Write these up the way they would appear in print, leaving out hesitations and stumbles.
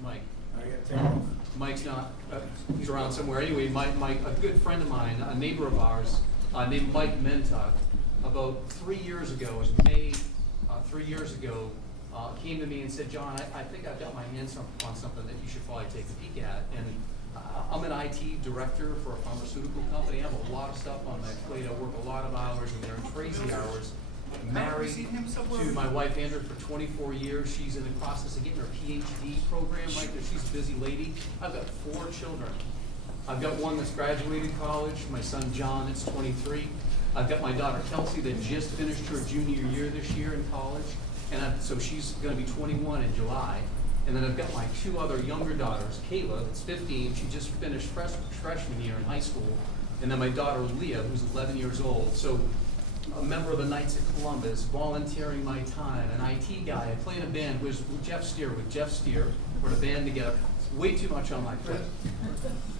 Where's Mike? I got to take off. Mike's not, he's around somewhere. Anyway, a good friend of mine, a neighbor of ours, named Mike Mentuck, about 3 years ago, it was May, 3 years ago, came to me and said, John, I think I've got my hands on something that you should probably take a peek at. And I'm an IT director for a pharmaceutical company. I have a lot of stuff on my plate. I work a lot of hours, and they're crazy hours. Married to my wife Andrew for 24 years. She's in the process of getting her PhD program right there. She's a busy lady. I've got 4 children. I've got one that's graduated college, my son John that's 23. I've got my daughter Kelsey that just finished her junior year this year in college, and so she's going to be 21 in July. And then I've got my 2 other younger daughters, Kayla that's 15, she just finished freshman year in high school, and then my daughter Leah who's 11 years old. So a member of the Knights of Columbus, volunteering my time, an IT guy. I play in a band with Jeff Steer. We're in a band together. Way too much on my plate.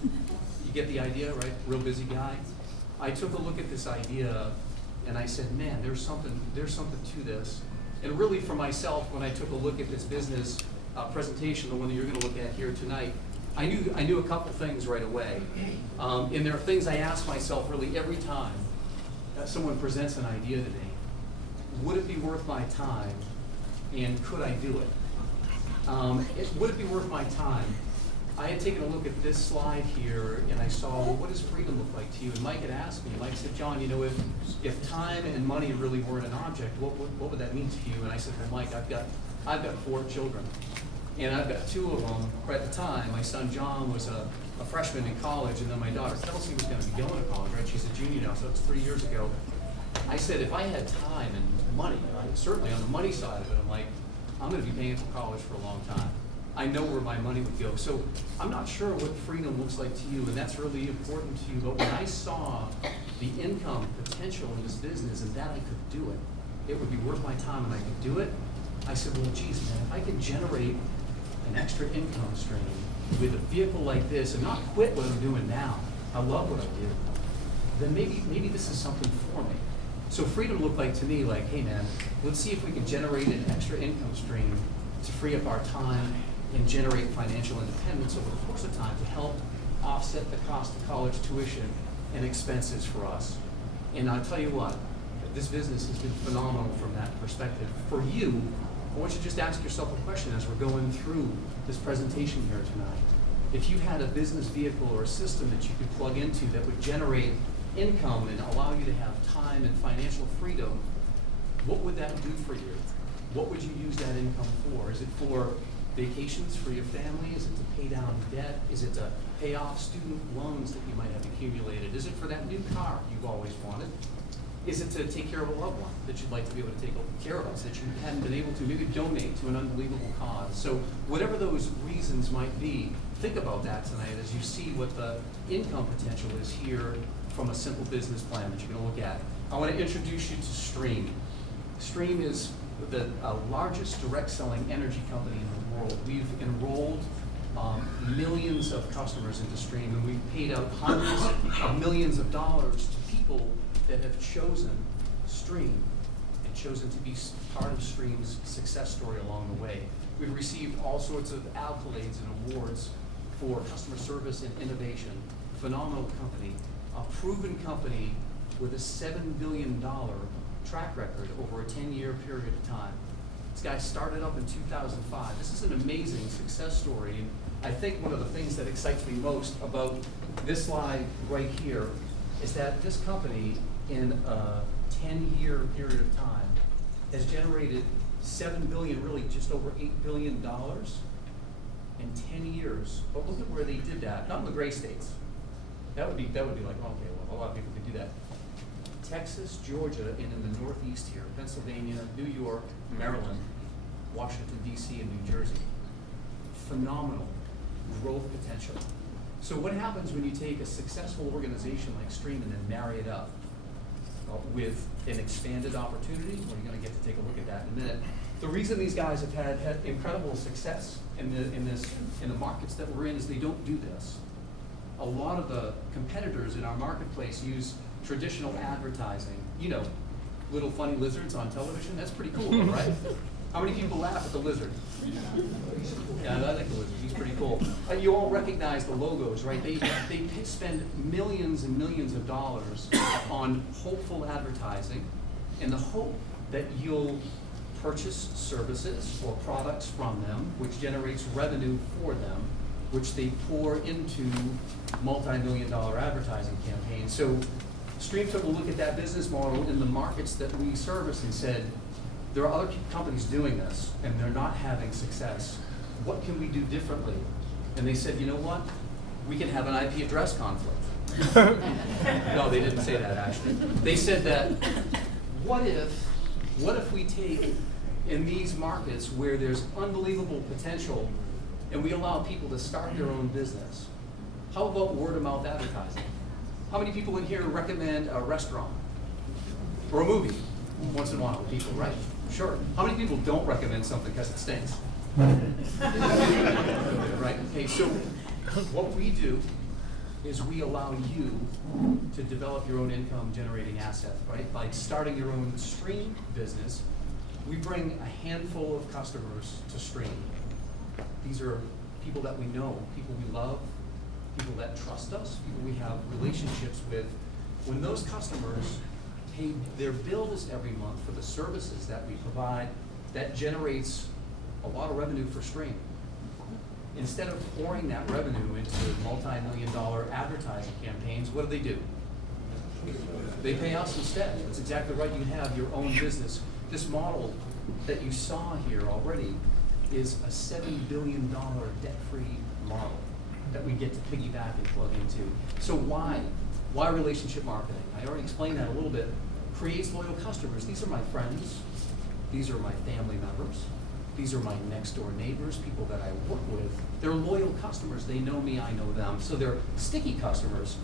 You get the idea, right? Real busy guy. I took a look at this idea and I said, man, there's something to this. And really for myself, when I took a look at this business presentation, the one that you're going to look at here tonight, I knew a couple things right away. And there are things I ask myself really every time someone presents an idea to me. Would it be worth my time, and could I do it? Would it be worth my time? I had taken a look at this slide here, and I saw, well, what does freedom look like to you? And Mike had asked me, Mike said, John, you know, if time and money really weren't an object, what would that mean to you? And I said, well, Mike, I've got 4 children, and I've got 2 of them. Right at the time, my son John was a freshman in college, and then my daughter Kelsey was going to be going to college, right? She's a junior now, so that's 3 years ago. I said, if I had time and money, right, certainly on the money side of it, I'm like, I'm going to be paying for college for a long time. I know where my money would go. So I'm not sure what freedom looks like to you, and that's really important to you. But when I saw the income potential in this business and that I could do it, it would be worth my time and I could do it, I said, well, geez, man, if I could generate an extra income stream with a vehicle like this and not quit what I'm doing now, I love what I do, then maybe this is something for me. So freedom looked like to me like, hey man, let's see if we can generate an extra income stream to free up our time and generate financial independence over the course of time to help offset the cost of college tuition and expenses for us. And I'll tell you what, this business has been phenomenal from that perspective. For you, I want you to just ask yourself a question as we're going through this presentation here tonight. If you had a business vehicle or a system that you could plug into that would generate income and allow you to have time and financial freedom, what would that do for you? What would you use that income for? Is it for vacations for your family? Is it to pay down debt? Is it to pay off student loans that you might have accumulated? Is it for that new car you've always wanted? Is it to take care of a loved one that you'd like to be able to take care of, that you hadn't been able to, maybe donate to an unbelievable cause? So whatever those reasons might be, think about that tonight as you see what the income potential is here from a simple business plan that you're going to look at. I want to introduce you to Stream. Stream is the largest direct selling energy company in the world. We've enrolled millions of customers into Stream, and we've paid out hundreds of millions of dollars to people that have chosen Stream and chosen to be part of Stream's success story along the way. We've received all sorts of accolades and awards for customer service and innovation. Phenomenal company, a proven company with a $7 billion track record over a 10-year period of time. This guy started up in 2005. This is an amazing success story. And I think one of the things that excites me most about this slide right here is that this company in a 10-year period of time has generated $7 billion, really just over $8 billion in 10 years. But look at where they did that. Not in the gray states. That would be like, okay, well, a lot of people could do that. Texas, Georgia, and in the Northeast here, Pennsylvania, New York, Maryland, Washington, D.C., and New Jersey. Phenomenal growth potential. So what happens when you take a successful organization like Stream and then marry it up with an expanded opportunity? Well, you're going to get to take a look at that in a minute. The reason these guys have had incredible success in the markets that we're in is they don't do this. A lot of the competitors in our marketplace use traditional advertising. You know, little funny lizards on television, that's pretty cool, right? How many people laugh at the lizard? Yeah, I like the lizard. He's pretty cool. You all recognize the logos, right? They spend millions and millions of dollars on hopeful advertising in the hope that you'll purchase services or products from them, which generates revenue for them, which they pour into multi-million-dollar advertising campaigns. So Stream took a look at that business model in the markets that we service and said, there are other companies doing this and they're not having success. What can we do differently? And they said, you know what? We can have an IP address conflict. No, they didn't say that actually. They said that, what if we take in these markets where there's unbelievable potential and we allow people to start their own business? How about word of mouth advertising? How many people in here recommend a restaurant or a movie? Once in a while, people, right? Sure. How many people don't recommend something because it stinks? Right? Okay, so what we do is we allow you to develop your own income generating asset, right? By starting your own Stream business, we bring a handful of customers to Stream. These are people that we know, people we love, people that trust us, people we have relationships with. When those customers pay their bills every month for the services that we provide, that generates a lot of revenue for Stream. Instead of pouring that revenue into multi-million-dollar advertising campaigns, what do? They pay us instead. That's exactly right. You have your own business. This model that you saw here already is a $7 billion debt-free model that we get to piggyback and plug into. So why? Why relationship marketing? I already explained that a little bit. Creates loyal customers. These are my friends. These are my family members. These are my next door neighbors, people that I work with. They're loyal customers. They know me, I know them. So they're sticky customers.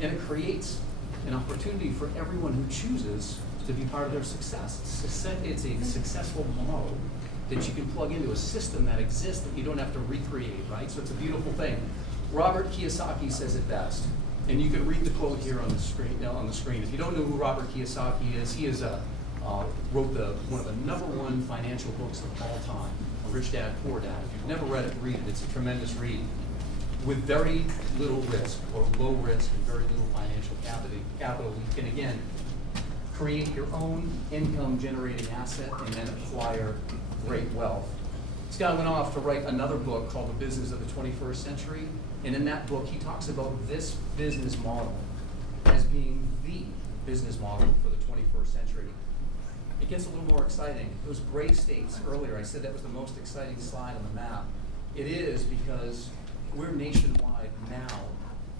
And it creates an opportunity for everyone who chooses to be part of their success. It's a successful model that you can plug into a system that exists that you don't have to recreate, right? So it's a beautiful thing. Robert Kiyosaki says it best. And you can read the quote here on the screen. If you don't know who Robert Kiyosaki is, he is wrote one of the #1 financial books of all time, Rich Dad, Poor Dad. If you've never read it, read it. It's a tremendous read. With very little risk, or low risk and very little financial capital, you can again create your own income generating asset and then acquire great wealth. This guy went off to write another book called The Business of the 21st Century. And in that book, he talks about this business model as being the business model for the 21st century. It gets a little more exciting. Those gray states earlier, I said that was the most exciting slide on the map. It is because we're nationwide now.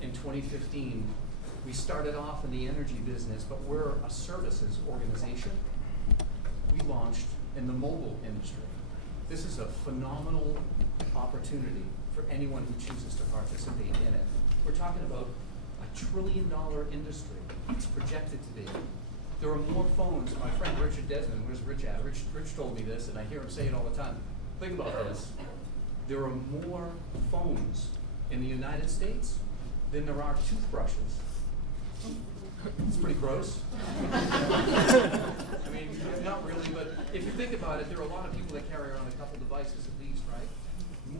In 2015, we started off in the energy business, but we're a services organization. We launched in the mobile industry. This is a phenomenal opportunity for anyone who chooses to participate in it. We're talking about a $1 trillion industry. It's projected to be. There are more phones. My friend Richard Desmond, where's Rich at? Rich told me this, and I hear him say it all the time. Think about this. There are more phones in the United States than there are toothbrushes. It's pretty gross. I mean, not really, but if you think about it, there are a lot of people that carry around a couple devices at least, right?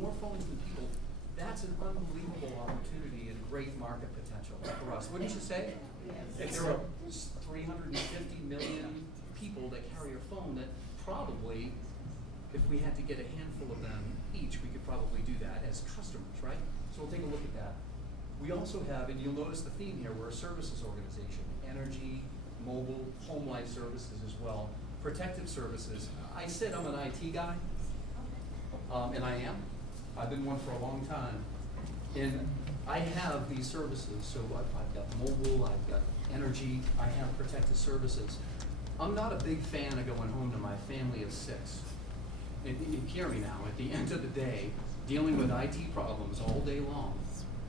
More phones than people. That's an unbelievable opportunity and great market potential for us. Wouldn't you say? If there are 350 million people that carry a phone, that probably, if we had to get a handful of them each, we could probably do that as customers, right? So we'll take a look at that. We also have, and you'll notice the theme here, we're a services organization. Energy, mobile, home life services as well. Protective services. I said I'm an IT guy, and I am. I've been one for a long time. And I have these services. So I've got mobile, I've got energy, I have protective services. I'm not a big fan of going home to my family of 6. And you hear me now, at the end of the day, dealing with IT problems all day long.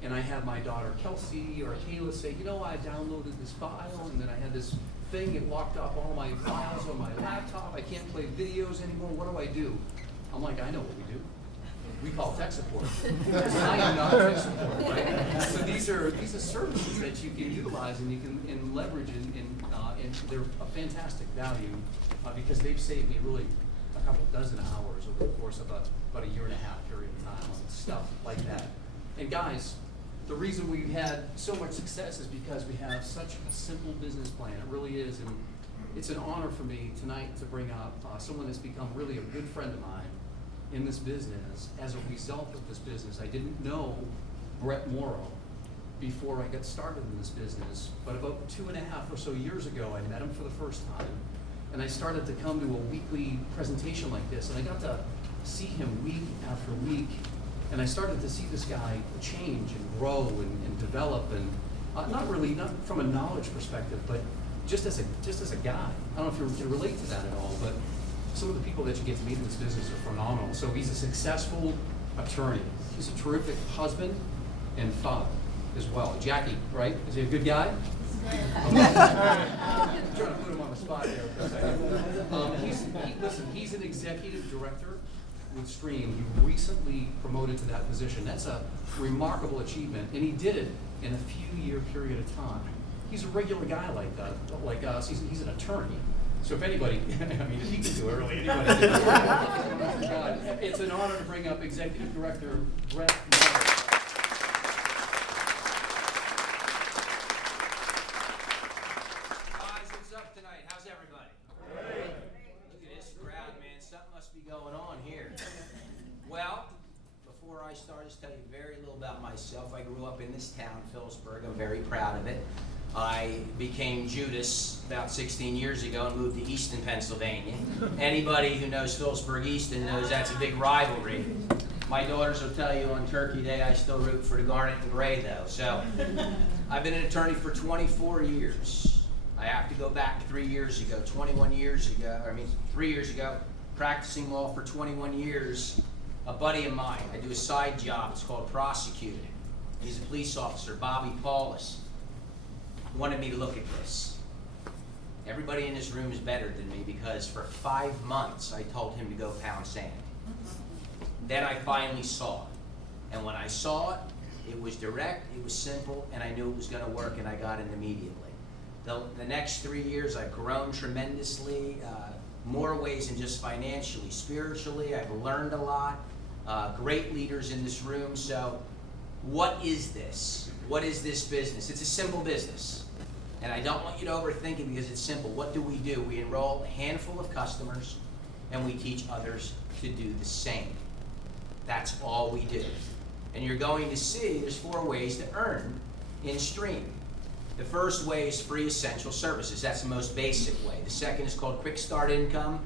And I have my daughter Kelsey or Kayla say, you know, I downloaded this file, and then I had this thing, it locked up all my files on my laptop, I can't play videos anymore, what do? I'm like, I know what we do. We call tech support. I am not tech support, right? So these are services that you can utilize and you can leverage, and they're a fantastic value because they've saved me really a a couple dozen hours over the course of about a year and a half period of time on stuff like that. And guys, the reason we've had so much success is because we have such a simple business plan. It really is, and it's an honor for me tonight to bring up someone that's become really a good friend of mine in this business as a result of this business. I didn't know Brett Morrow before I got started in this business, but about 2.5 or so years ago, I met him for the first time, and I started to come to a weekly presentation like this, and I got to see him week after week, and I started to see this guy change and grow and develop, and not from a knowledge perspective, but just as a guy. I don't know if you can relate to that at all, but some of the people that you get to meet in this business are phenomenal. So he's a successful attorney. He's a terrific husband and father as well. Jackie, right? Is he a good guy? I'm trying to put him on the spot there for a second. Listen, he's an executive director with Stream. He recently promoted to that position. That's a remarkable achievement, and he did it in a few-year period of time. He's a regular guy like us. He's an attorney. So if anybody, I mean, if he can do it, really anybody can do it. God, it's an honor to bring up Executive Director Brett Morrow. Guys, what's up tonight? How's everybody? Great. Look at this crowd, man. Something must be going on here. Well, before I start, just tell you very little about myself. I grew up in this town, Phillipsburg. I'm very proud of it. I became Judas about 16 years ago and moved to Easton, Pennsylvania. Anybody who knows Phillipsburg Easton knows that's a big rivalry. My daughters will tell you on Turkey Day I still root for the Garnet and Gray though. So I've been an attorney for 24 years. I have to go back 3 years ago, 3 years ago, practicing law for 21 years. A buddy of mine, I do a side job, it's called prosecuting. He's a police officer, Bobby Paulus, wanted me to look at this. Everybody in this room is better than me because for 5 months I told him to go pound sand. Then I finally saw it. And when I saw it, it was direct, it was simple, and I knew it was going to work, and I got it immediately. The next 3 years I've grown tremendously, more ways than just financially, spiritually. I've learned a lot. Great leaders in this room. So what is this? What is this business? It's a simple business. And I don't want you to overthink it because it's simple. What do? We enroll a handful of customers and we teach others to do the same. That's all we do. And you're going to see there's 4 ways to earn in Stream. The first way is free essential services. That's the most basic way. The second is called quick start income.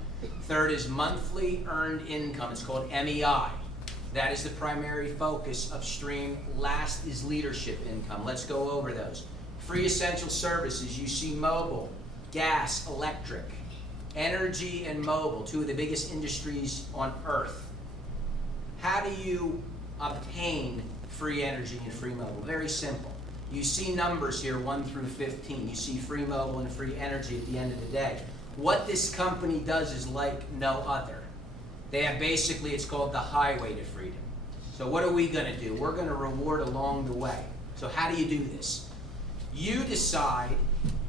Third is monthly earned income. It's called MEI. That is the primary focus of Stream. Last is leadership income. Let's go over those. Free essential services. You see mobile, gas, electric, energy, and mobile, 2 of the biggest industries on earth. How do you obtain free energy and free mobile? Very simple. You see numbers here, 1 through 15. You see free mobile and free energy at the end of the day. What this company does is like no other. They have basically, it's called the highway to freedom. So what are we going to do? We're going to reward along the way. So how do you do this? You decide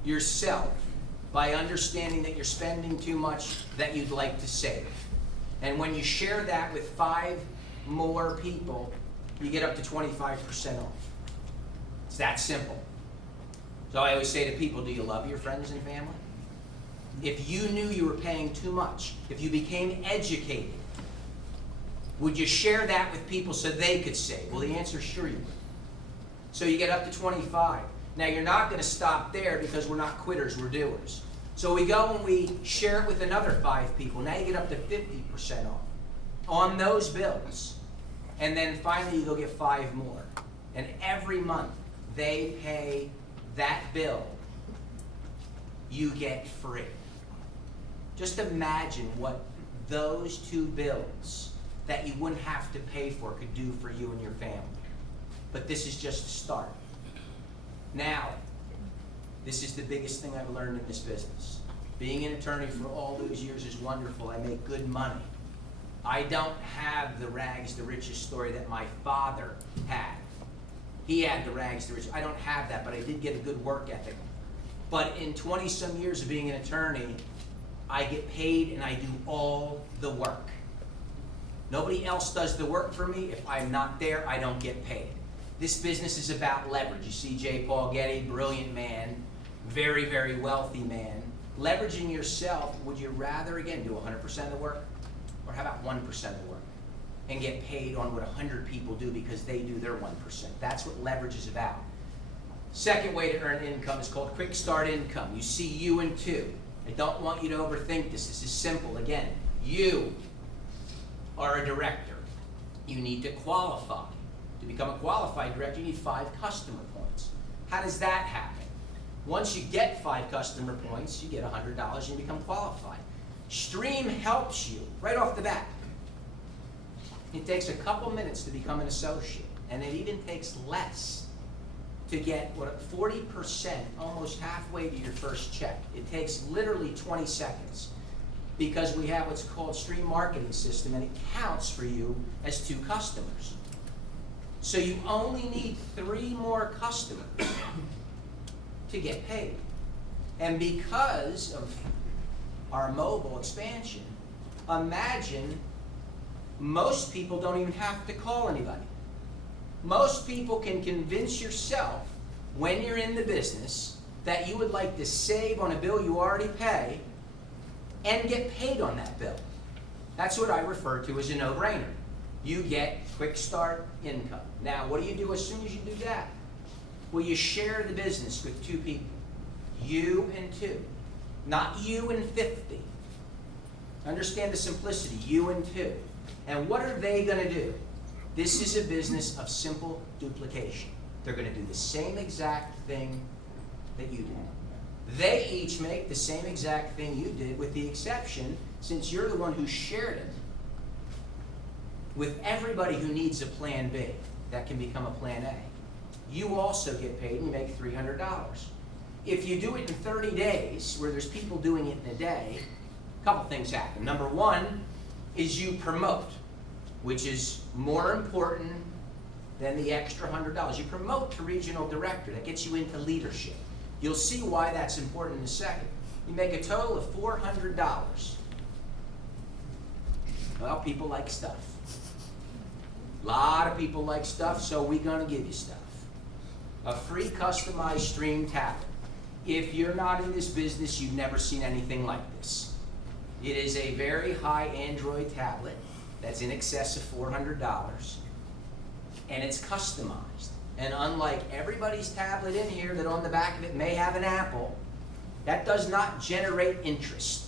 yourself by understanding that you're spending too much that you'd like to save. And when you share that with 5 more people, you get up to 25% off. It's that simple. So I always say to people, do you love your friends and family? If you knew you were paying too much, if you became educated, would you share that with people so they could save? Well, the answer is sure you would. So you get up to 25. Now you're not going to stop there because we're not quitters, we're doers. So we go and we share it with another 5 people. Now you get up to 50% off on those bills. And then finally you go get 5 more. And every month they pay that bill, you get free. Just imagine what those 2 bills that you wouldn't have to pay for could do for you and your family. But this is just a start. Now, this is the biggest thing I've learned in this business. Being an attorney for all those years is wonderful. I make good money. I don't have the rags to riches story that my father had. He had the rags to riches. I don't have that, but I did get a good work ethic. But in 20-some years of being an attorney, I get paid and I do all the work. Nobody else does the work for me. If I'm not there, I don't get paid. This business is about leverage. You see J. Paul Getty, brilliant man, very, very wealthy man. Leveraging yourself, would you rather, again, do 100% of the work? Or how about 1% of the work? And get paid on what 100 people do because they do their 1%. That's what leverage is about. Second way to earn income is called quick start income. You see you and two. I don't want you to overthink this. This is simple. Again, you are a director. You need to qualify. To become a qualified director, you need 5 customer points. How does that happen? Once you get 5 customer points, you get $100 and you become qualified. Stream helps you right off the bat. It takes a couple minutes to become an associate, and it even takes less to get 40%, almost halfway to your first check. It takes literally 20 seconds because we have what's called Stream Marketing System, and it counts for you as 2 customers. So you only need 3 more customers to get paid. And because of our mobile expansion, imagine most people don't even have to call anybody. Most people can convince yourself when you're in the business that you would like to save on a bill you already pay and get paid on that bill. That's what I refer to as a no-brainer. You get quick start income. Now, what do you do as soon as you do that? Well, you share the business with 2 people. You and 2. Not you and 50. Understand the simplicity, you and 2. And what are they going to do? This is a business of simple duplication. They're going to do the same exact thing that you did. They each make the same exact thing you did, with the exception, since you're the one who shared it, with everybody who needs a plan B that can become a plan A. You also get paid and you make $300. If you do it in 30 days, where there's people doing it in a day, a couple things happen. Number 1 is you promote, which is more important than the extra $100. You promote to regional director. That gets you into leadership. You'll see why that's important in a second. You make a total of $400. Well, people like stuff. A lot of people like stuff, so we're going to give you stuff. A free customized Stream tablet. If you're not in this business, you've never seen anything like this. It is a very high Android tablet that's in excess of $400, and it's customized. And unlike everybody's tablet in here that on the back of it may have an Apple, that does not generate interest.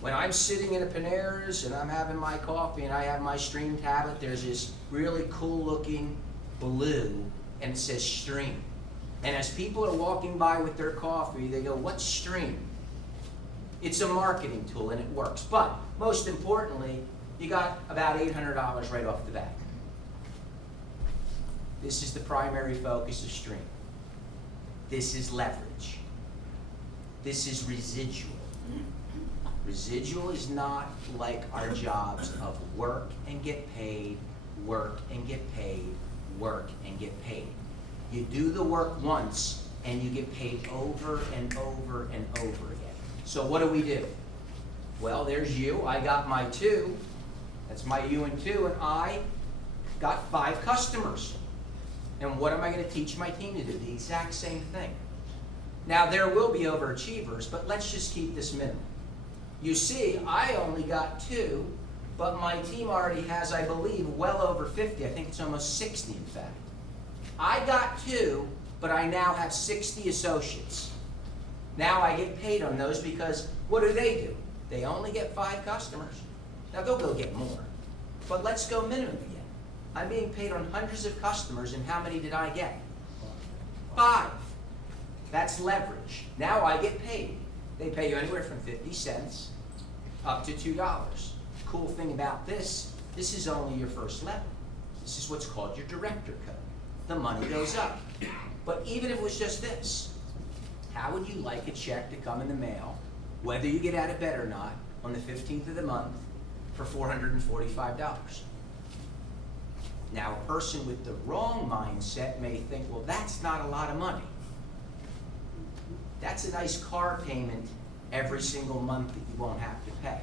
When I'm sitting in a Panera's and I'm having my coffee and I have my Stream tablet, there's this really cool looking blue and it says Stream. And as people are walking by with their coffee, they go, "What's Stream?" It's a marketing tool and it works. But most importantly, you got about $800 right off the bat. This is the primary focus of Stream. This is leverage. This is residual. Residual is not like our jobs of work and get paid, work and get paid, work and get paid. You do the work once and you get paid over and over and over again. So what do? Well, there's you. I got my 2. That's my you and 2, and I got 5 customers. And what am I going to teach my team to do? The exact same thing. Now, there will be overachievers, but let's just keep this minimal. You see, I only got 2, but my team already has, I believe, well over 50. I think it's almost 60, in fact. I got 2, but I now have 60 associates. Now I get paid on those because what do? They only get 5 customers. Now they'll go get more. But let's go minimum again. I'm being paid on hundreds of customers, and how many did I get? 5. That's leverage. Now I get paid. They pay you anywhere from 50 cents up to $2. Cool thing about this is only your first level. This is what's called your director code. The money goes up. But even if it was just this, how would you like a check to come in the mail, whether you get out of bed or not, on the 15th of the month for $445? Now, a person with the wrong mindset may think, well, that's not a lot of money. That's a nice car payment every single month that you won't have to pay.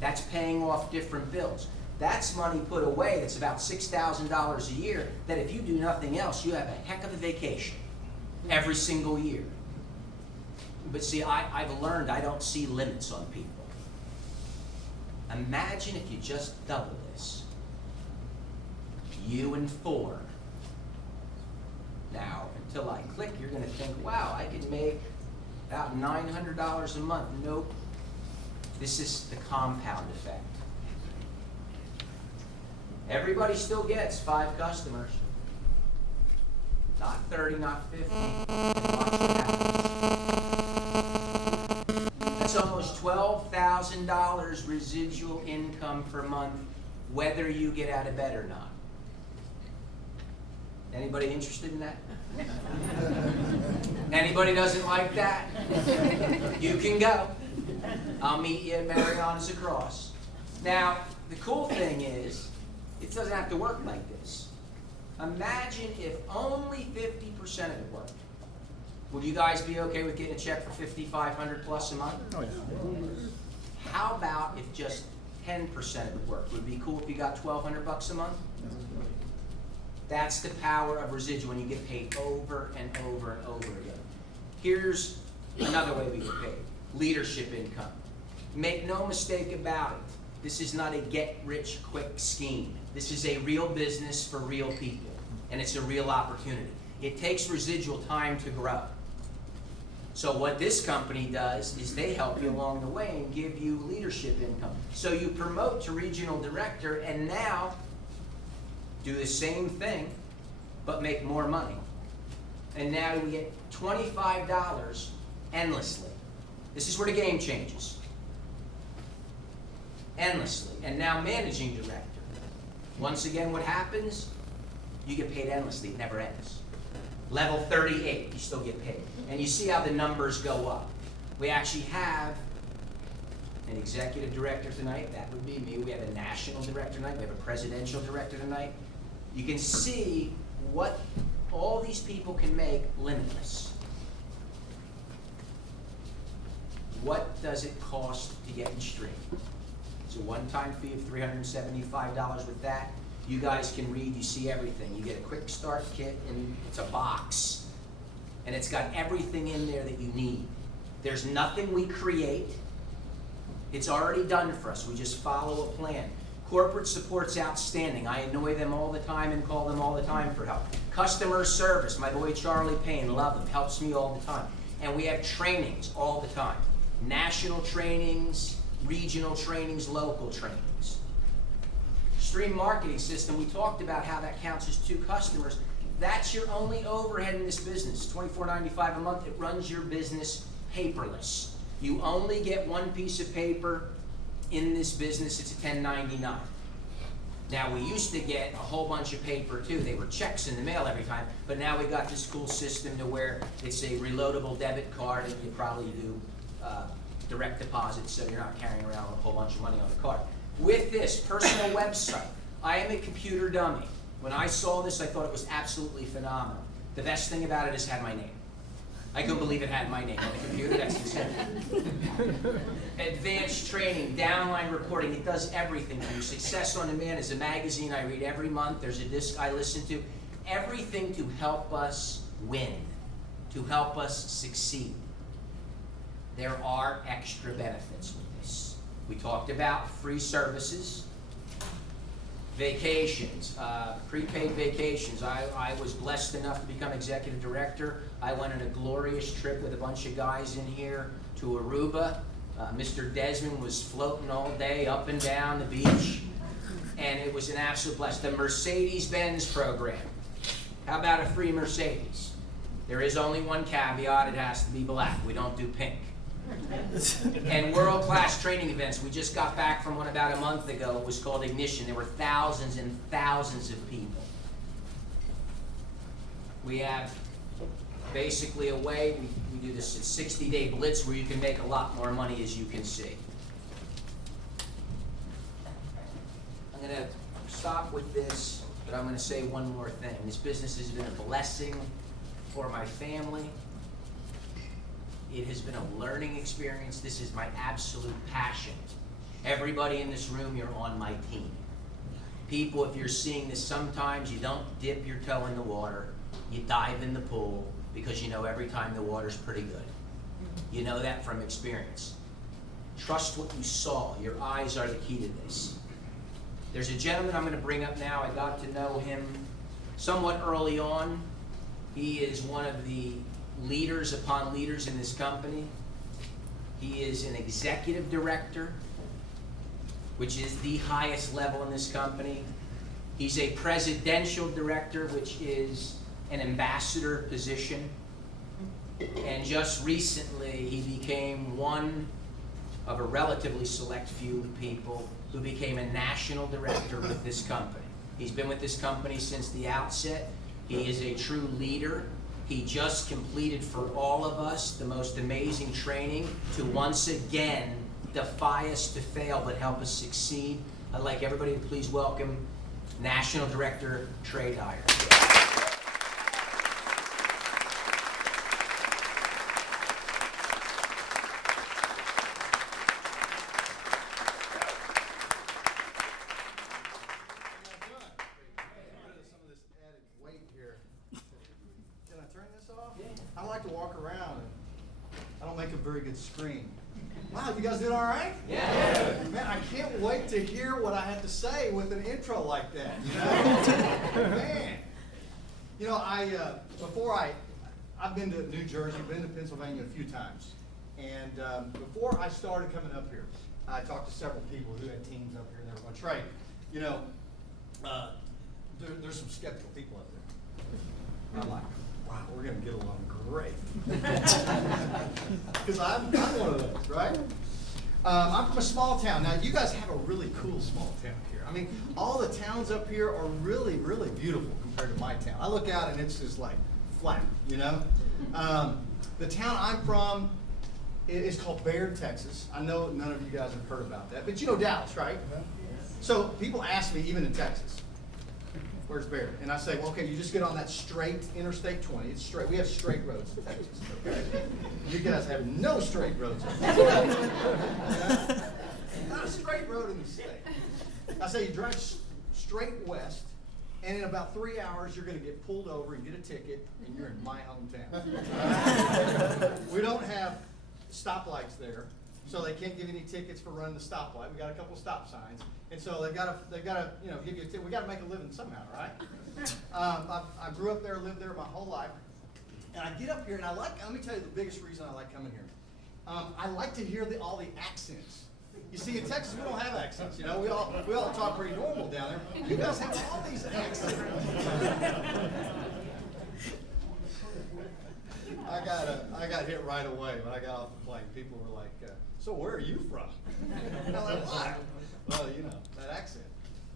That's paying off different bills. That's money put away that's about $6,000 a year that if you do nothing else, you have a heck of a vacation every single year. But see, I've learned I don't see limits on people. Imagine if you just double this. You and 4. Now, until I click, you're going to think, wow, I could make about $900 a month. Nope. This is the compound effect. Everybody still gets 5 customers. Not 30, not 50. Watch what happens. That's almost $12,000 residual income per month, whether you get out of bed or not. Anybody interested in that? Anybody doesn't like that? You can go. I'll meet you at Mariana's Across. Now, the cool thing is, it doesn't have to work like this. Imagine if only 50% of it worked. Would you guys be okay with getting a check for $5,500 plus a month? Oh, yeah. How about if just 10% of it worked? Would it be cool if you got $1,200 a month? That's the power of residual when you get paid over and over and over again. Here's another way we get paid. Leadership income. Make no mistake about it. This is not a get-rich-quick scheme. This is a real business for real people, and it's a real opportunity. It takes residual time to grow. So what this company does is they help you along the way and give you leadership income. So you promote to regional director and now do the same thing, but make more money. And now we get $25 endlessly. This is where the game changes. Endlessly. And now managing director. Once again, what happens? You get paid endlessly. It never ends. Level 38, you still get paid. And you see how the numbers go up. We actually have an executive director tonight. That would be me. We have a national director tonight. We have a presidential director tonight. You can see what all these people can make limitless. What does it cost to get in stream? It's a one-time fee of $375 with that. You guys can read, you see everything. You get a quick start kit, and it's a box. And it's got everything in there that you need. There's nothing we create. It's already done for us. We just follow a plan. Corporate support's outstanding. I annoy them all the time and call them all the time for help. Customer service, my boy Charlie Payne, love him, helps me all the time. And we have trainings all the time. National trainings, regional trainings, local trainings. Stream marketing system, we talked about how that counts as 2 customers. That's your only overhead in this business. $24.95 a month. It runs your business paperless. You only get one piece of paper in this business. It's a 1099. Now, we used to get a whole bunch of paper too. They were checks in the mail every time, but now we got this cool system to where it's a reloadable debit card, and you probably do direct deposit, so you're not carrying around a whole bunch of money on the card. With this personal website, I am a computer dummy. When I saw this, I thought it was absolutely phenomenal. The best thing about it is it had my name. I couldn't believe it had my name on the computer. That's insane. Advanced training, downline reporting, it does everything for you. Success on Demand is a magazine I read every month. There's a disc I listen to. Everything to help us win, to help us succeed. There are extra benefits with this. We talked about free services, vacations, prepaid vacations. I was blessed enough to become executive director. I went on a glorious trip with a bunch of guys in here to Aruba. Mr. Desmond was floating all day up and down the beach, and it was an absolute blessing. The Mercedes-Benz program. How about a free Mercedes? There is only one caveat. It has to be black. We don't do pink. And world-class training events. We just got back from one about a month ago. It was called Ignition. There were thousands and thousands of people. We have basically a way, we do this 60-day blitz where you can make a lot more money, as you can see. I'm going to stop with this, but I'm going to say one more thing. This business has been a blessing for my family. It has been a learning experience. This is my absolute passion. Everybody in this room, you're on my team. People, if you're seeing this, sometimes you don't dip your toe in the water. You dive in the pool because you know every time the water's pretty good. You know that from experience. Trust what you saw. Your eyes are the key to this. There's a gentleman I'm going to bring up now. I got to know him somewhat early on. He is one of the leaders upon leaders in this company. He is an executive director, which is the highest level in this company. He's a presidential director, which is an ambassador position. And just recently, he became one of a relatively select few people who became a national director with this company. He's been with this company since the outset. He is a true leader. He just completed for all of us the most amazing training to once again defy us to fail but help us succeed. I'd like everybody to please welcome National Director Trey Dyer. I like to walk around and I don't make a very good screen. Wow, you guys doing all right? Yeah. Man, I can't wait to hear what I have to say with an intro like that, you know? Man. You know, I've been to New Jersey, been to Pennsylvania a few times. And before I started coming up here, I talked to several people who had teams up here and they were going, Trey, you know, there's some skeptical people up there. I'm like, wow, we're going to get along great. Because I'm one of those, right? I'm from a small town. Now, you guys have a really cool small town here. I mean, all the towns up here are really, really beautiful compared to my town. I look out and it's just like flat, you know? The town I'm from is called Baird, Texas. I know none of you guys have heard about that, but you know Dallas, right? So people ask me, even in Texas, where's Baird? And I say, well, okay, you just get on that straight Interstate 20. It's straight. We have straight roads in Texas. Okay? You guys have no straight roads. Not a straight road in the state. I say you drive straight west, and in about 3 hours, you're going to get pulled over and get a ticket, and you're in my hometown. We don't have stoplights there, so they can't give you any tickets for running the stoplight. We got a couple stop signs. And so they've got to, you know, give you a tip. We got to make a living somehow, right? I grew up there, lived there my whole life, and I get up here and let me tell you the biggest reason I like coming here. I like to hear all the accents. You see, in Texas we don't have accents. You know, we all talk pretty normal down there. You guys have all these accents. I got hit right away when I got off the plane. People were like, "So where are you from?" And I'm like, "What?" Well, you know, that accent.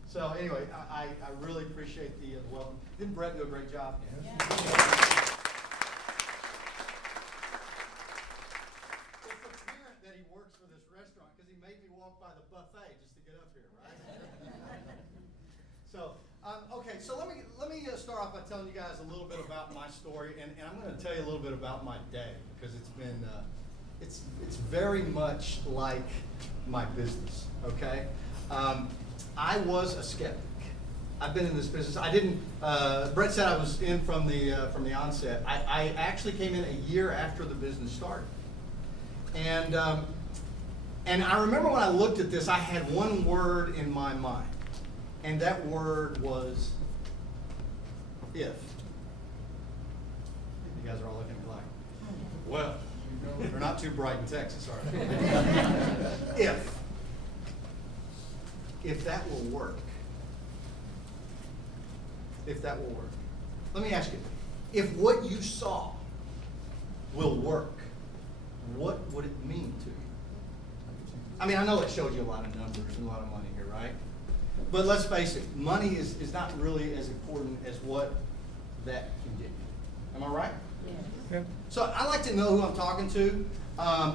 So anyway, I really appreciate the welcome. Didn't Brett do a great job? Yeah. It's apparent that he works for this restaurant because he made me walk by the buffet just to get up here, right? So, okay, so let me start off by telling you guys a little bit about my story, and I'm going to tell you a little bit about my day because it's been it's very much like my business. Okay, I was a skeptic. I've been in this business. I didn't. Brett said I was in from the onset. I actually came in a year after the business started, and I remember when I looked at this, I had one word in my mind, and that word was if. You guys are all looking like, well, they're not too bright in Texas, are they? If that will work. If that will work. Let me ask you, if what you saw will work, what would it mean to you? I mean, I know it showed you a lot of numbers and a lot of money here, right? But let's face it, money is not really as important as what that can get you. Am I right? Yeah. So I like to know who I'm talking to.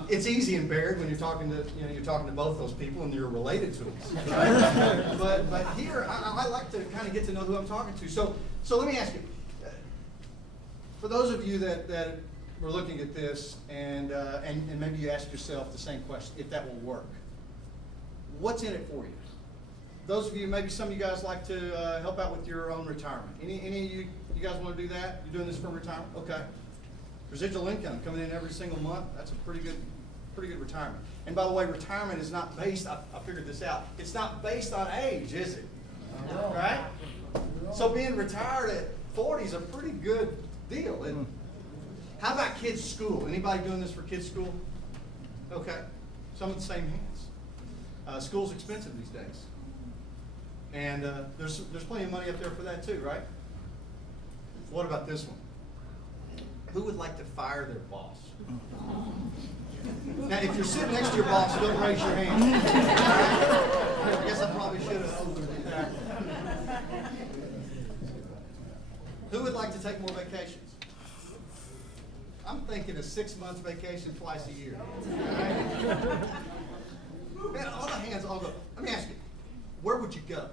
It's easy in Baird when you're talking to both those people and you're related to them. Right? but here I like to kind of get to know who I'm talking to. So let me ask you, for those of you that we're looking at this, and maybe you ask yourself the same question, if that will work. What's in it for you? Those of you, maybe some of you guys like to help out with your own retirement. Any of you guys want to do that? You're doing this for retirement? Okay. Residual income coming in every single month, that's a pretty good retirement. And by the way, retirement is not based, I figured this out, it's not based on age, is it? Right? So being retired at 40 is a pretty good deal, isn't it? How about kids' school? Anybody doing this for kids' school? Okay. Some of the same hands. School's expensive these days. And there's plenty of money up there for that too, right? What about this one? Who would like to fire their boss? Now, if you're sitting next to your boss, don't raise your hand. I guess I probably should have opened it there. Who would like to take more vacations? I'm thinking a 6 month vacation twice a year. Man, all the hands all go. Let me ask you, where would you go?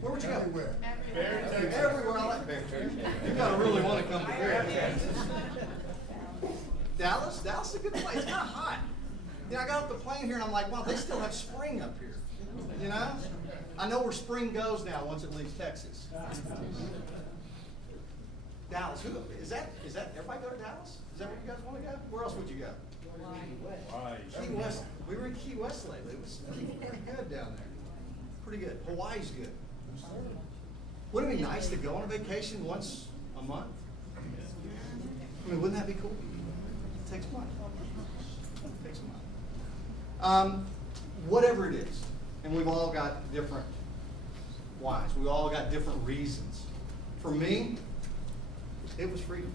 Where would you go? Everywhere. Everywhere. I like Bear Texas. You gotta really want to come to Bear Texas. Dallas? Dallas is a good place. It's kind of hot. You know, I got off the plane here and I'm like, wow, they still have spring up here. You know? I know where spring goes now once it leaves Texas. Dallas. Who is that? Everybody go to Dallas? Is that where you guys want to go? Where else would you go? Key West. We were in Key West lately. It was pretty good down there. Pretty good. Hawaii's good. Wouldn't it be nice to go on a vacation once a month? I mean, wouldn't that be cool? It takes money. It takes money. Whatever it is, and we've all got different whys. We all got different reasons. For me, it was freedom.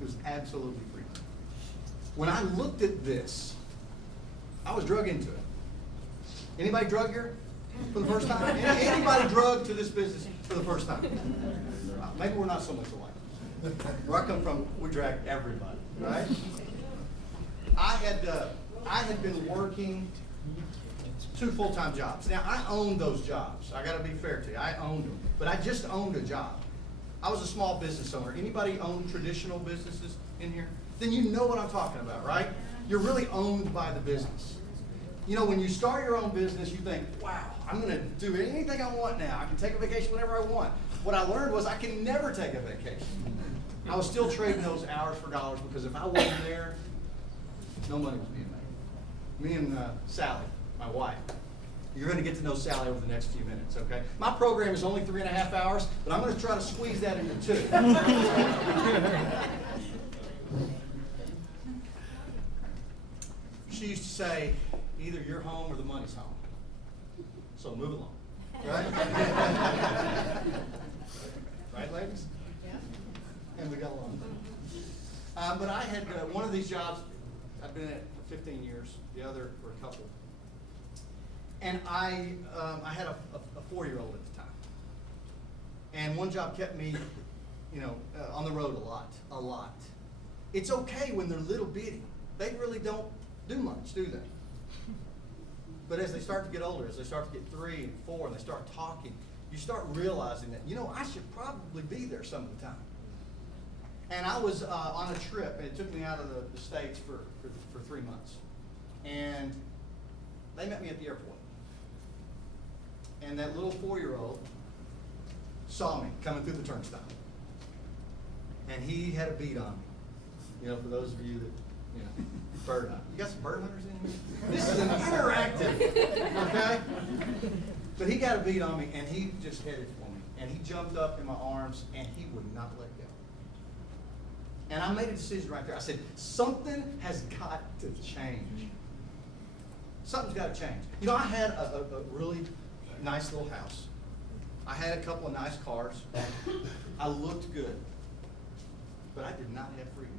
It was absolutely freedom. When I looked at this, I was drug into it. Anybody drug here for the first time? Anybody drug to this business for the first time? Maybe we're not so much alike. Where I come from, we drag everybody, right? I had been working 2 full-time jobs. Now, I owned those jobs. I got to be fair to you. I owned them. But I just owned a job. I was a small business owner. Anybody own traditional businesses in here? Then you know what I'm talking about, right? You're really owned by the business. You know, when you start your own business, you think, wow, I'm going to do anything I want now. I can take a vacation whenever I want. What I learned was I can never take a vacation. I was still trading those hours for dollars because if I wasn't there, no money was being made. Me and Sally, my wife, you're going to get to know Sally over the next few minutes, okay? My program is only 3.5 hours, but I'm going to try to squeeze that into 2. She used to say, either you're home or the money's home. So move along, right? Right, ladies? Yeah. And we got along. But I had one of these jobs, I've been in it for 15 years, the other for a couple. And I had a 4-year-old at the time. And one job kept me, you know, on the road a lot. It's okay when they're little bitty. They really don't do much, do they? But as they start to get older, as they start to get 3 and 4, and they start talking, you start realizing that, you know, I should probably be there some of the time. And I was on a trip, and it took me out of the States for 3 months. And they met me at the airport. And that little 4-year-old saw me coming through the turnstile. And he had a bead on me. You know, for those of you that, you know, bird hunt. You got some bird hunters in here? This is an interactive, okay? But he got a bead on me, and he just headed for me. And he jumped up in my arms, and he would not let go. And I made a decision right there. I said, something has got to change. Something's got to change. You know, I had a really nice little house. I had a couple of nice cars. I looked good. But I did not have freedom.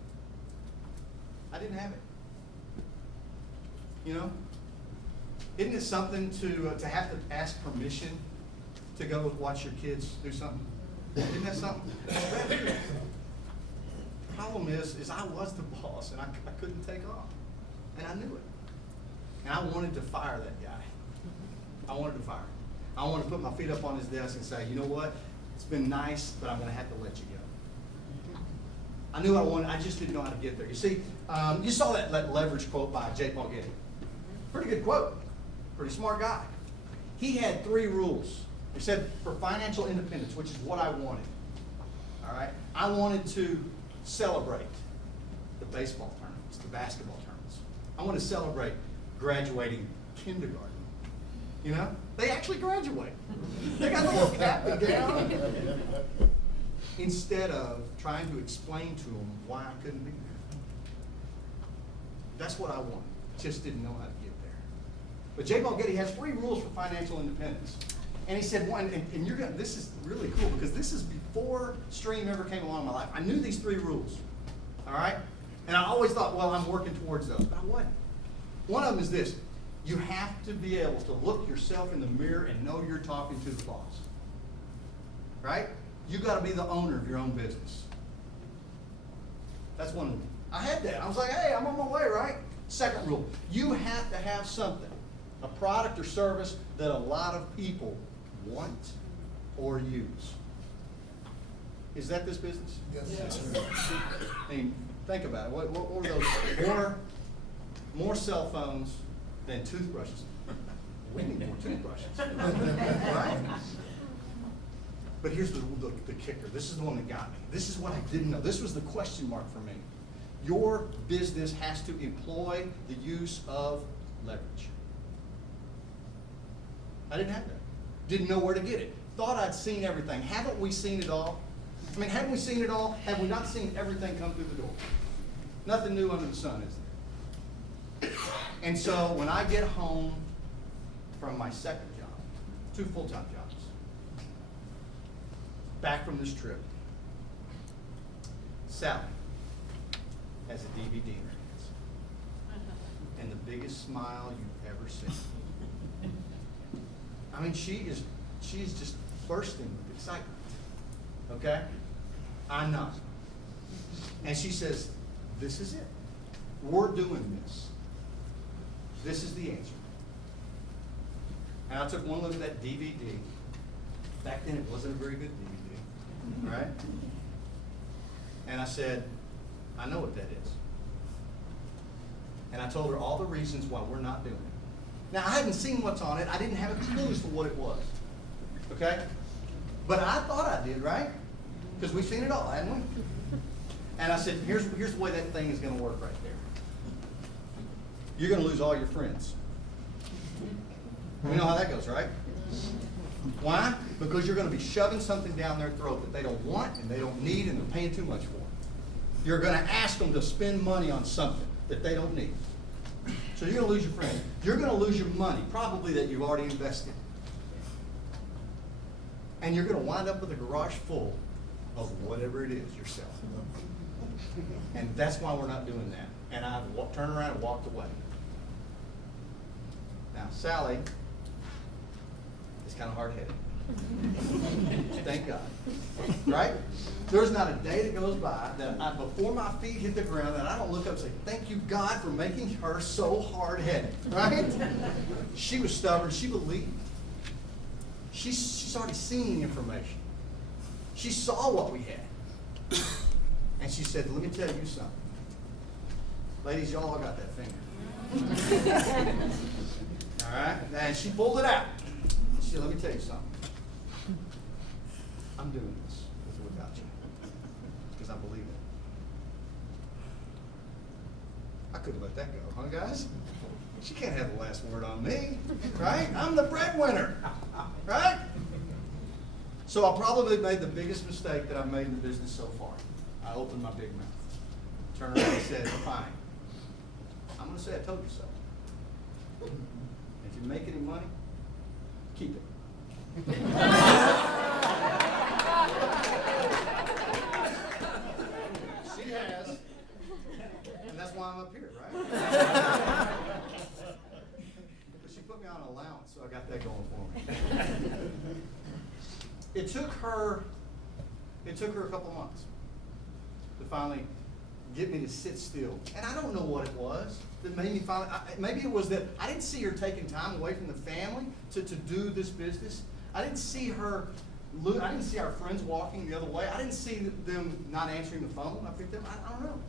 I didn't have it. You know? Isn't it something to have to ask permission to go watch your kids do something? Isn't that something? The problem is I was the boss and I couldn't take off. And I knew it. And I wanted to fire that guy. I wanted to fire him. I wanted to put my feet up on his desk and say, you know what? It's been nice, but I'm going to have to let you go. I knew I wanted, I just didn't know how to get there. You see, you saw that leverage quote by J. Paul Getty. Pretty good quote. Pretty smart guy. He had 3 rules. He said, for financial independence, which is what I wanted. All right? I wanted to celebrate the baseball tournaments, the basketball tournaments. I want to celebrate graduating kindergarten. You know? They actually graduate. They got the little cap and gown. Instead of trying to explain to them why I couldn't be there. That's what I wanted. Just didn't know how to get there. But J. Paul Getty has 3 rules for financial independence. And he said one, and you're gonna, this is really cool because this is before Stream ever came along in my life. I knew these 3 rules. All right? And I always thought, well, I'm working towards those, but I wasn't. One of them is this. You have to be able to look yourself in the mirror and know you're talking to the boss. Right? You got to be the owner of your own business. That's one rule. I had that. I was like, hey, I'm on my way, right? Second rule, you have to have something, a product or service that a lot of people want or use. Is that this business? Yes. I mean, think about it. What were those? More cell phones than toothbrushes. We need more toothbrushes. Right? But here's the kicker. This is the one that got me. This is what I didn't know. This was the question mark for me. Your business has to employ the use of leverage. I didn't have that. Didn't know where to get it. Thought I'd seen everything. Haven't we seen it all? I mean, haven't we seen it all? Have we not seen everything come through the door? Nothing new under the sun, is there? And so when I get home from my second job, 2 full-time jobs, back from this trip, Sally has a DVD in her hands. And the biggest smile you've ever seen. I mean, she is just bursting with excitement. Okay? I'm not. And she says, this is it. We're doing this. This is the answer. And I took one look at that DVD. Back then it wasn't a very good DVD, right? And I said, I know what that is. And I told her all the reasons why we're not doing it. Now, I hadn't seen what's on it. I didn't have a clue as to what it was. Okay? But I thought I did, right? Because we've seen it all, hadn't we? And I said, here's the way that thing is going to work right there. You're going to lose all your friends. We know how that goes, right? Why? Because you're going to be shoving something down their throat that they don't want and they don't need and they're paying too much for. You're going to ask them to spend money on something that they don't need. So you're going to lose your friends. You're going to lose your money, probably that you've already invested. And you're going to wind up with a garage full of whatever it is yourself. And that's why we're not doing that. And I turned around and walked away. Now, Sally is kind of hard-headed. Thank God. Right? There's not a day that goes by that before my feet hit the ground that I don't look up and say, thank you, God, for making her so hard-headed. Right? She was stubborn. She believed. She's already seen the information. She saw what we had. And she said, let me tell you something. Ladies, y'all all got that finger. All right? And she pulled it out. She said, let me tell you something. I'm doing this with or without you. Because I believe it. I couldn't let that go, huh, guys? She can't have the last word on me, right? I'm the breadwinner, right? So I probably made the biggest mistake that I've made in the business so far. I opened my big mouth, turned around and said, fine. I'm going to say I told you so. If you make any money, keep it. She has, and that's why I'm up here, right? But she put me on allowance, so I got that going for me. It took her a couple months to finally get me to sit still. And I don't know what it was that made me finally, maybe it was that I didn't see her taking time away from the family to do this business. I didn't see her I didn't see our friends walking the other way. I didn't see them not answering the phone when I picked them. I don't know.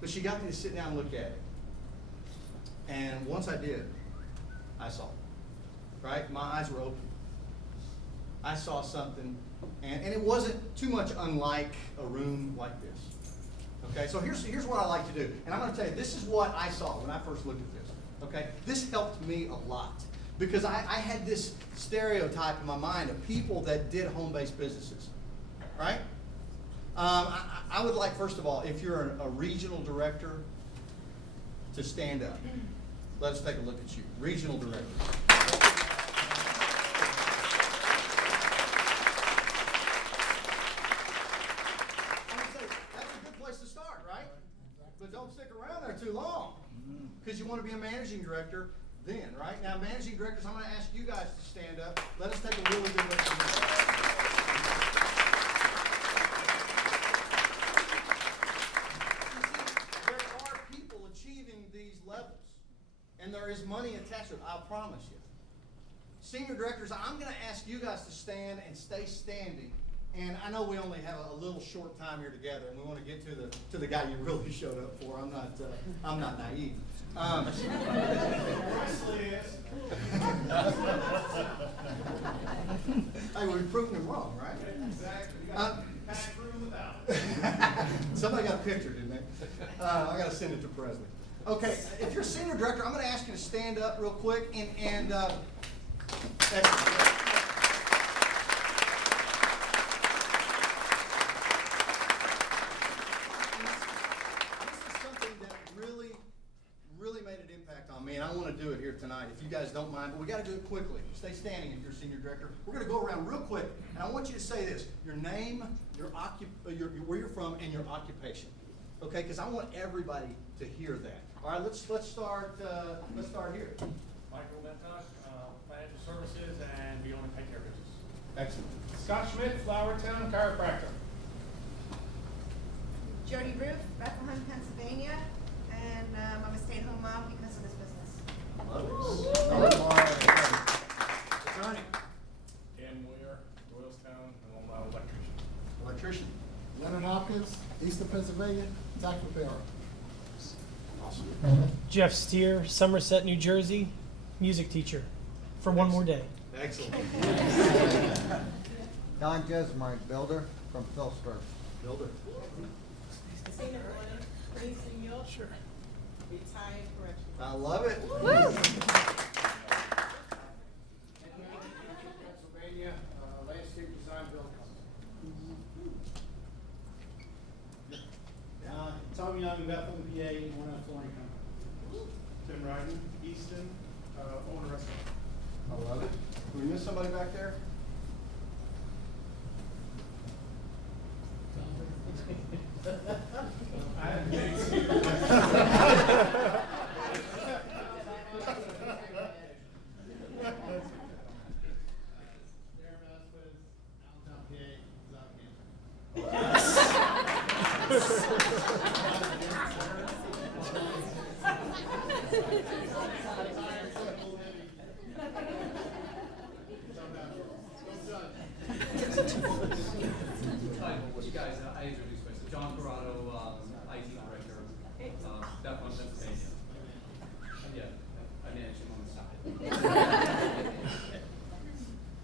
But she got me to sit down and look at it. And once I did, I saw it. Right? My eyes were open. I saw something, and it wasn't too much unlike a room like this. Okay, so here's what I like to do. And I'm going to tell you, this is what I saw when I first looked at this. Okay, this helped me a lot. Because I had this stereotype in my mind of people that did home-based businesses, right? I would like, first of all, if you're a regional director, to stand up. Let us take a look at you. Regional director. That's a good place to start, right? But don't stick around there too long. Because you want to be a managing director then, right? Now, managing directors, I'm going to ask you guys to stand up. Let us take a really good look at this. There are people achieving these levels, and there is money attached to it, I promise you. Senior directors, I'm going to ask you guys to stand and stay standing. And I know we only have a little short time here together, and we want to get to the guy you really showed up for. I'm not naive. Hey, we've proven him wrong, right? Exactly. Somebody got a picture, didn't they? I got to send it to Presley. Okay, if you're a senior director, I'm going to ask you to stand up real quick and excellent. And I want to do it here tonight, if you guys don't mind, but we got to do it quickly. Stay standing if you're a senior director. We're going to go around real quick, and I want you to say this: your name, where you're from, and your occupation. Okay? Because I want everybody to hear that. All right, let's start. Let's start here. Michael Bentosh, Financial Services, and we own a pet care business. Excellent. Scott Schmidt, Flowertown, chiropractor. Jody Roof, Bethlehem, Pennsylvania, and I'm a stay-at-home mom because of this business. Love it. Attorney. Dan Moyer, Doylestown, and I'm an electrician. Electrician. Leonard Hopkins, Eastern Pennsylvania, tax repairer. Awesome. Jeff Steer, Somerset, New Jersey, music teacher for one more day. Excellent. Don Jesmine, builder from Phillipsburg. Builder. Sure. Retired correctional. I love it. Pennsylvania, landscape design build company. Tom Young, Bethlehem, PA, one out Flooring Company. Tim Ryden, Easton, own a restaurant. I love it. Did we miss somebody back there? You guys, I introduced myself. John Corrado, IT director, Bethlehem, Pennsylvania. Yeah, I manage him on the side.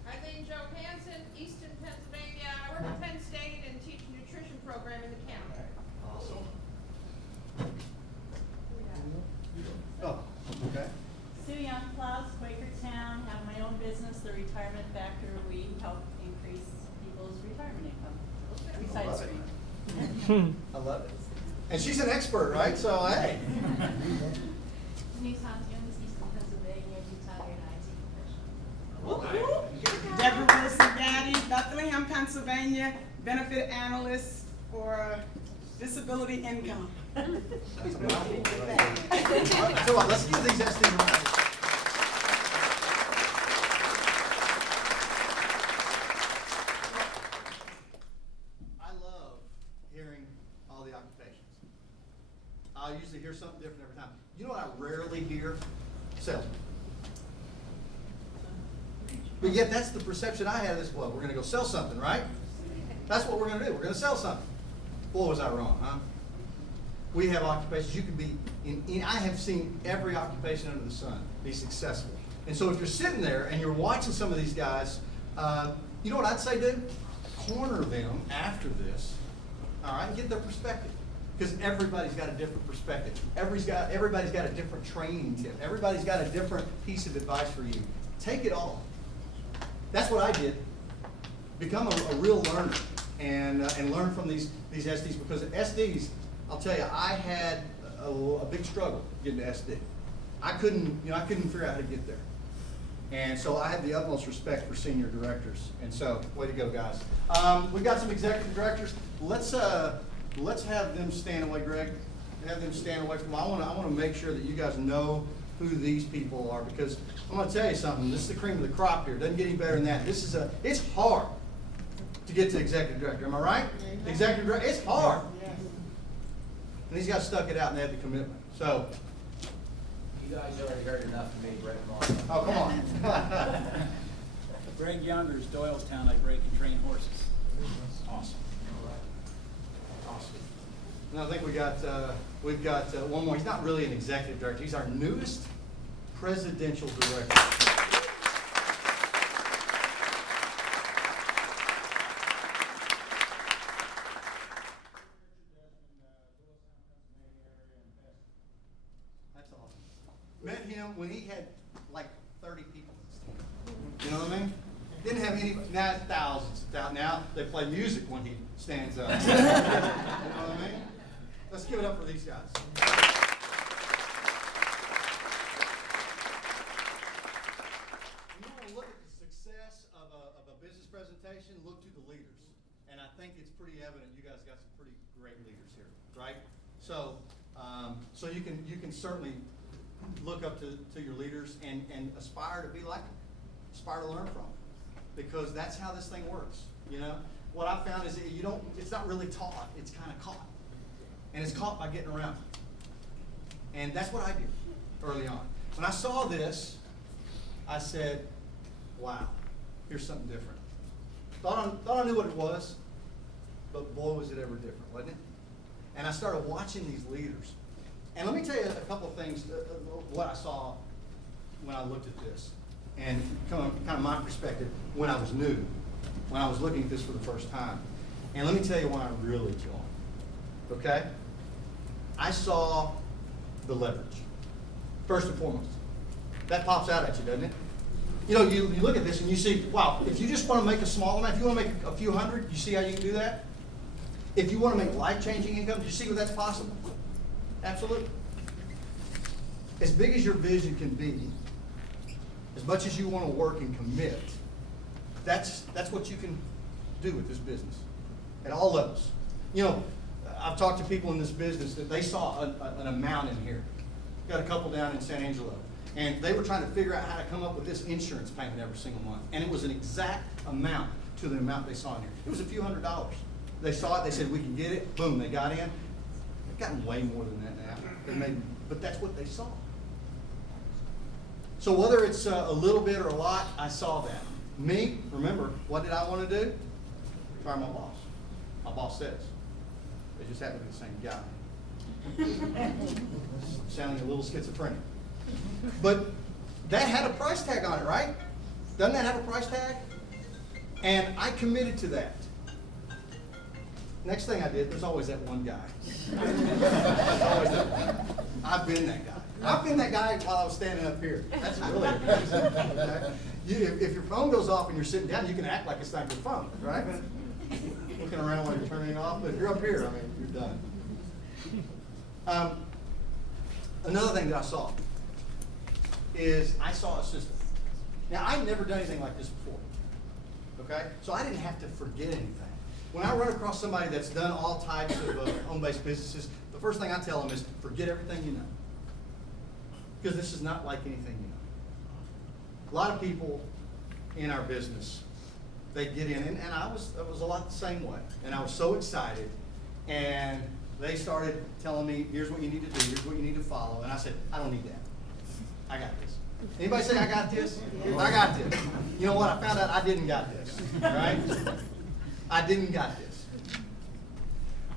Eileen Joe Hansen, Easton, Pennsylvania. I work at Penn State and teach a nutrition program in the county. Awesome. Oh, okay. Sue Young Plows, Quakertown, have my own business, The Retirement Factor. We help increase people's retirement income. Besides Love it. free. I love it. And she's an expert, right? So, hey. Denise Hopkins, Eastern Pennsylvania, retired IT professional. Deborah Wilson Gaddy, Bethlehem, Pennsylvania, benefit analyst for disability income. That's a mouthful, right? So what, let's give these SDs a round. I love hearing all the occupations. I usually hear something different every time. You know what I rarely hear? Salesman. But yet that's the perception I had of this. Well, we're going to go sell something, right? That's what we're going to do. We're going to sell something. Boy, was I wrong, huh? We have occupations. You can be I have seen every occupation under the sun be successful. And so if you're sitting there and you're watching some of these guys, you know what I'd say, dude? Corner them after this, all right, and get their perspective. Because everybody's got a different perspective. Everybody's got a different training tip. Everybody's got a different piece of advice for you. Take it all. That's what I did. Become a real learner and learn from these SDs, because SDs, I'll tell you, I had a big struggle getting to SD. I couldn't figure out how to get there. And so I have the utmost respect for senior directors. And so, way to go, guys. We've got some executive directors. Let's have them stand away, Greg. Have them stand away from. I want to make sure that you guys know who these people are, because I'm going to tell you something. This is the cream of the crop here. Doesn't get any better than that. It's hard to get to executive director. Am I right? Executive director. It's hard. And these guys stuck it out and they had the commitment. So. You guys already heard enough of me, Brett Moore. Oh, come on. Greg Younger's Doylestown, I break and train horses. Awesome. Awesome. And I think we've got one more. He's not really an executive director. He's our newest presidential director. That's awesome. Met him when he had like 30 people in his team. You know what I mean? Didn't have any, now thousands. Now they play music when he stands up. You know what I mean? Let's give it up for these guys. You want to look at the success of a business presentation, look to the leaders. And I think it's pretty evident you guys got some pretty great leaders here, right? So, so you can certainly look up to your leaders and aspire to be like them, aspire to learn from them, because that's how this thing works. You know, what I found is that it's not really taught; it's kind of caught, and it's caught by getting around. And that's what I did early on. When I saw this, I said, "Wow, here's something different." Thought I knew what it was, but boy, was it ever different, wasn't it? And I started watching these leaders. And let me tell you a couple of things, what I saw when I looked at this. And kind of my perspective when I was new, when I was looking at this for the first time. And let me tell you why I really joined. Okay? I saw the leverage, first and foremost. That pops out at you, doesn't it? You know, you look at this and you see, wow, if you just want to make a small amount, if you want to make a few hundred, you see how you can do that? If you want to make life-changing income, do you see where that's possible? Absolutely. As big as your vision can be, as much as you want to work and commit, that's what you can do with this business at all levels. You know, I've talked to people in this business that they saw an amount in here. Got a couple down in San Angelo. And they were trying to figure out how to come up with this insurance payment every single month. And it was an exact amount to the amount they saw in here. It was a few $100s. They saw it, they said, we can get it. Boom, they got in. They've gotten way more than that now. But that's what they saw. So whether it's a little bit or a lot, I saw that. Me, remember, what did I want to do? Fire my boss. My boss says. They just happen to be the same guy. Sounding a little schizophrenic. But that had a price tag on it, right? Doesn't that have a price tag? And I committed to that. Next thing I did, there's always that one guy. There's always that one. I've been that guy. I've been that guy while I was standing up here. That's really amazing. Okay? If your phone goes off and you're sitting down, you can act like it's not your phone, right? Looking around while you're turning it off, but if you're up here, I mean, you're done. Another thing that I saw is I saw a system. Now, I've never done anything like this before, okay? So I didn't have to forget anything. When I run across somebody that's done all types of home-based businesses, the first thing I tell them is forget everything you know. Because this is not like anything you know. A lot of people in our business, they get in, and I was a lot the same way. And I was so excited, and they started telling me, here's what you need to do, here's what you need to follow. And I said, I don't need that. I got this. Anybody say I got this? I got this. You know what? I found out I didn't got this, right? I didn't got this.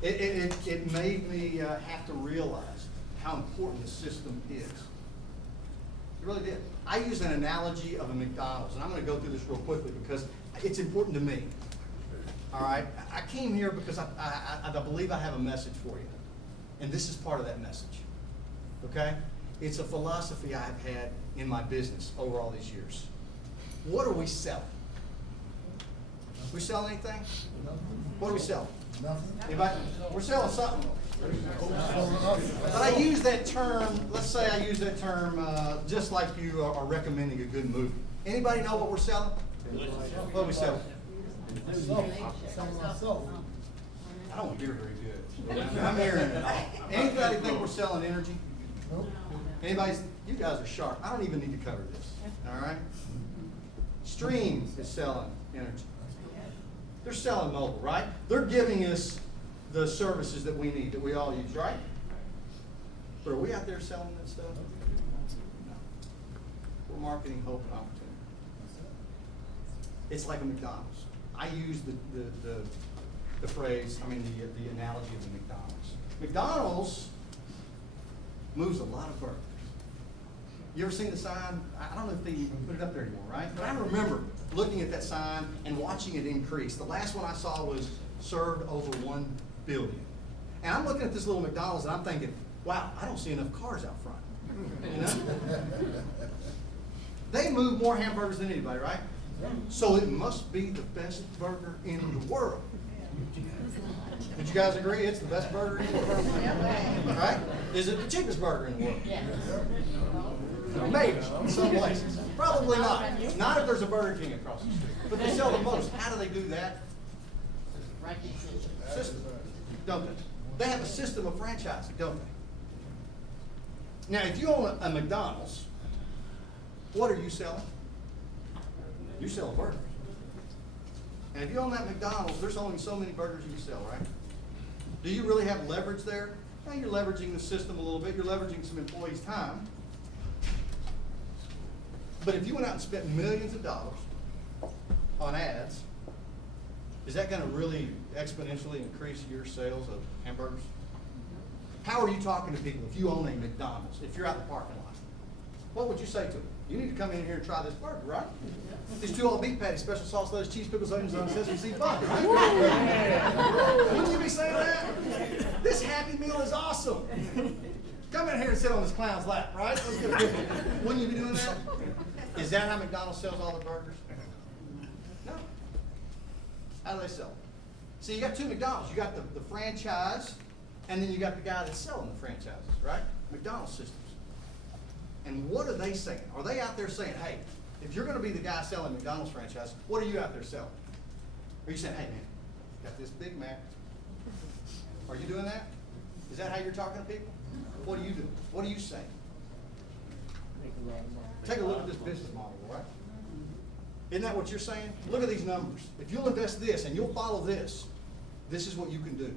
It made me have to realize how important the system is. It really did. I use an analogy of a McDonald's, and I'm going to go through this real quickly because it's important to me. All right? I came here because I believe I have a message for you, and this is part of that message. Okay? It's a philosophy I've had in my business over all these years. What are we selling? We selling anything? What are we selling? Anybody? We're selling something. But I use that term, let's say I use that term just like you are recommending a good movie. Anybody know what we're selling? What are we selling? I don't hear very good. I'm hearing it all. Anybody think we're selling energy? Anybody? You guys are sharp. I don't even need to cover this. All right? Stream is selling energy. They're selling mobile, right? They're giving us the services that we need, that we all use, right? But are we out there selling that stuff? No. We're marketing hope and opportunity. It's like a McDonald's. I use the phrase, the analogy of the McDonald's. McDonald's moves a lot of burgers. You ever seen the sign? I don't know if they even put it up there anymore, right? But I remember looking at that sign and watching it increase. The last one I saw was served over 1 billion. And I'm looking at this little McDonald's and I'm thinking, wow, I don't see enough cars out front. You know? They move more hamburgers than anybody, right? So it must be the best burger in the world. Would you guys agree it's the best burger in the world? Right? Is it the cheapest burger in the world? Maybe, in some places. Probably not. Not if there's a Burger King across the street. But they sell the most. How do they do that? System, don't they? They have a system of franchising, don't they? Now, if you own a McDonald's, what are you selling? You sell burgers. And if you own that McDonald's, there's only so many burgers you can sell, right? Do you really have leverage there? Now you're leveraging the system a little bit. You're leveraging some employees' time. But if you went out and spent millions of dollars on ads, is that going to really exponentially increase your sales of hamburgers? How are you talking to people if you own a McDonald's, if you're out in the parking lot? What would you say to them? You need to come in here and try this burger, right? These 2 all beef patties, special sauce, lettuce, cheese, pickles, onions, on sesame seed butter, right? Wouldn't you be saying that? This Happy Meal is awesome. Come in here and sit on this clown's lap, right? Let's get a good one. Wouldn't you be doing that? Is that how McDonald's sells all the burgers? No. How do they sell? See, you got 2 McDonald's. You got the franchise, and then you got the guy that's selling the franchises, right? McDonald's systems. And what are they saying? Are they out there saying, hey, if you're going to be the guy selling McDonald's franchise, what are you out there selling? Are you saying, hey, man, got this Big Mac. Are you doing that? Is that how you're talking to people? What are you doing? What are you saying? Take a look at this business model, right? Isn't that what you're saying? Look at these numbers. If you'll invest this and you'll follow this, this is what you can do.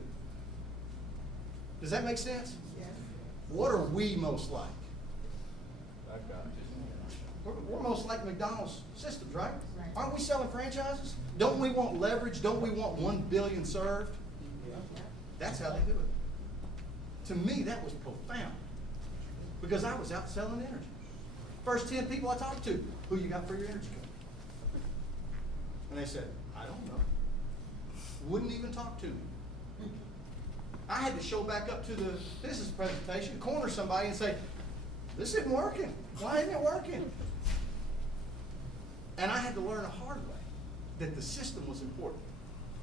Does that make sense? Yes. What are we most like? We're most like McDonald's systems, right? Aren't we selling franchises? Don't we want leverage? Don't we want 1 billion served? That's how they do it. To me, that was profound. Because I was out selling energy. First 10 people I talked to, who you got for your energy company? And they said, I don't know. Wouldn't even talk to me. I had to show back up to the business presentation, corner somebody and say, this isn't working. Why isn't it working? And I had to learn the hard way that the system was important.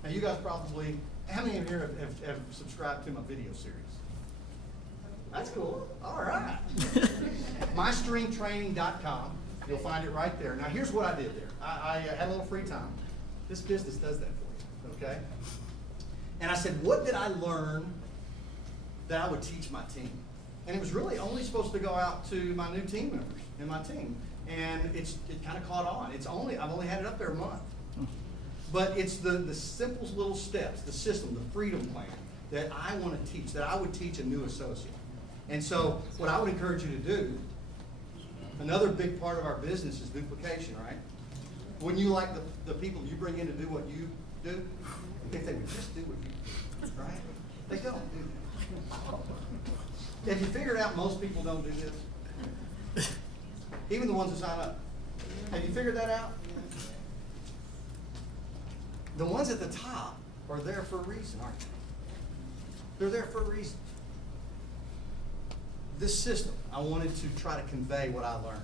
Now you guys probably, how many of you here have subscribed to my video series? That's cool. All right. MyStreamTraining.com. You'll find it right there. Now here's what I did there. I had a little free time. This business does that for you, okay? And I said, what did I learn that I would teach my team? And it was really only supposed to go out to my new team members in my team. And it kind of caught on. I've only had it up there a month. But it's the simple little steps, the system, the freedom plan that I want to teach, that I would teach a new associate. And so what I would encourage you to do Another big part of our business is duplication, right? Wouldn't you like the people you bring in to do what you do? If they would just do what you do, right? They don't do that. Have you figured out most people don't do this? Even the ones that sign up. Have you figured that out? The ones at the top are there for a reason, aren't they? They're there for a reason. This system, I wanted to try to convey what I learned.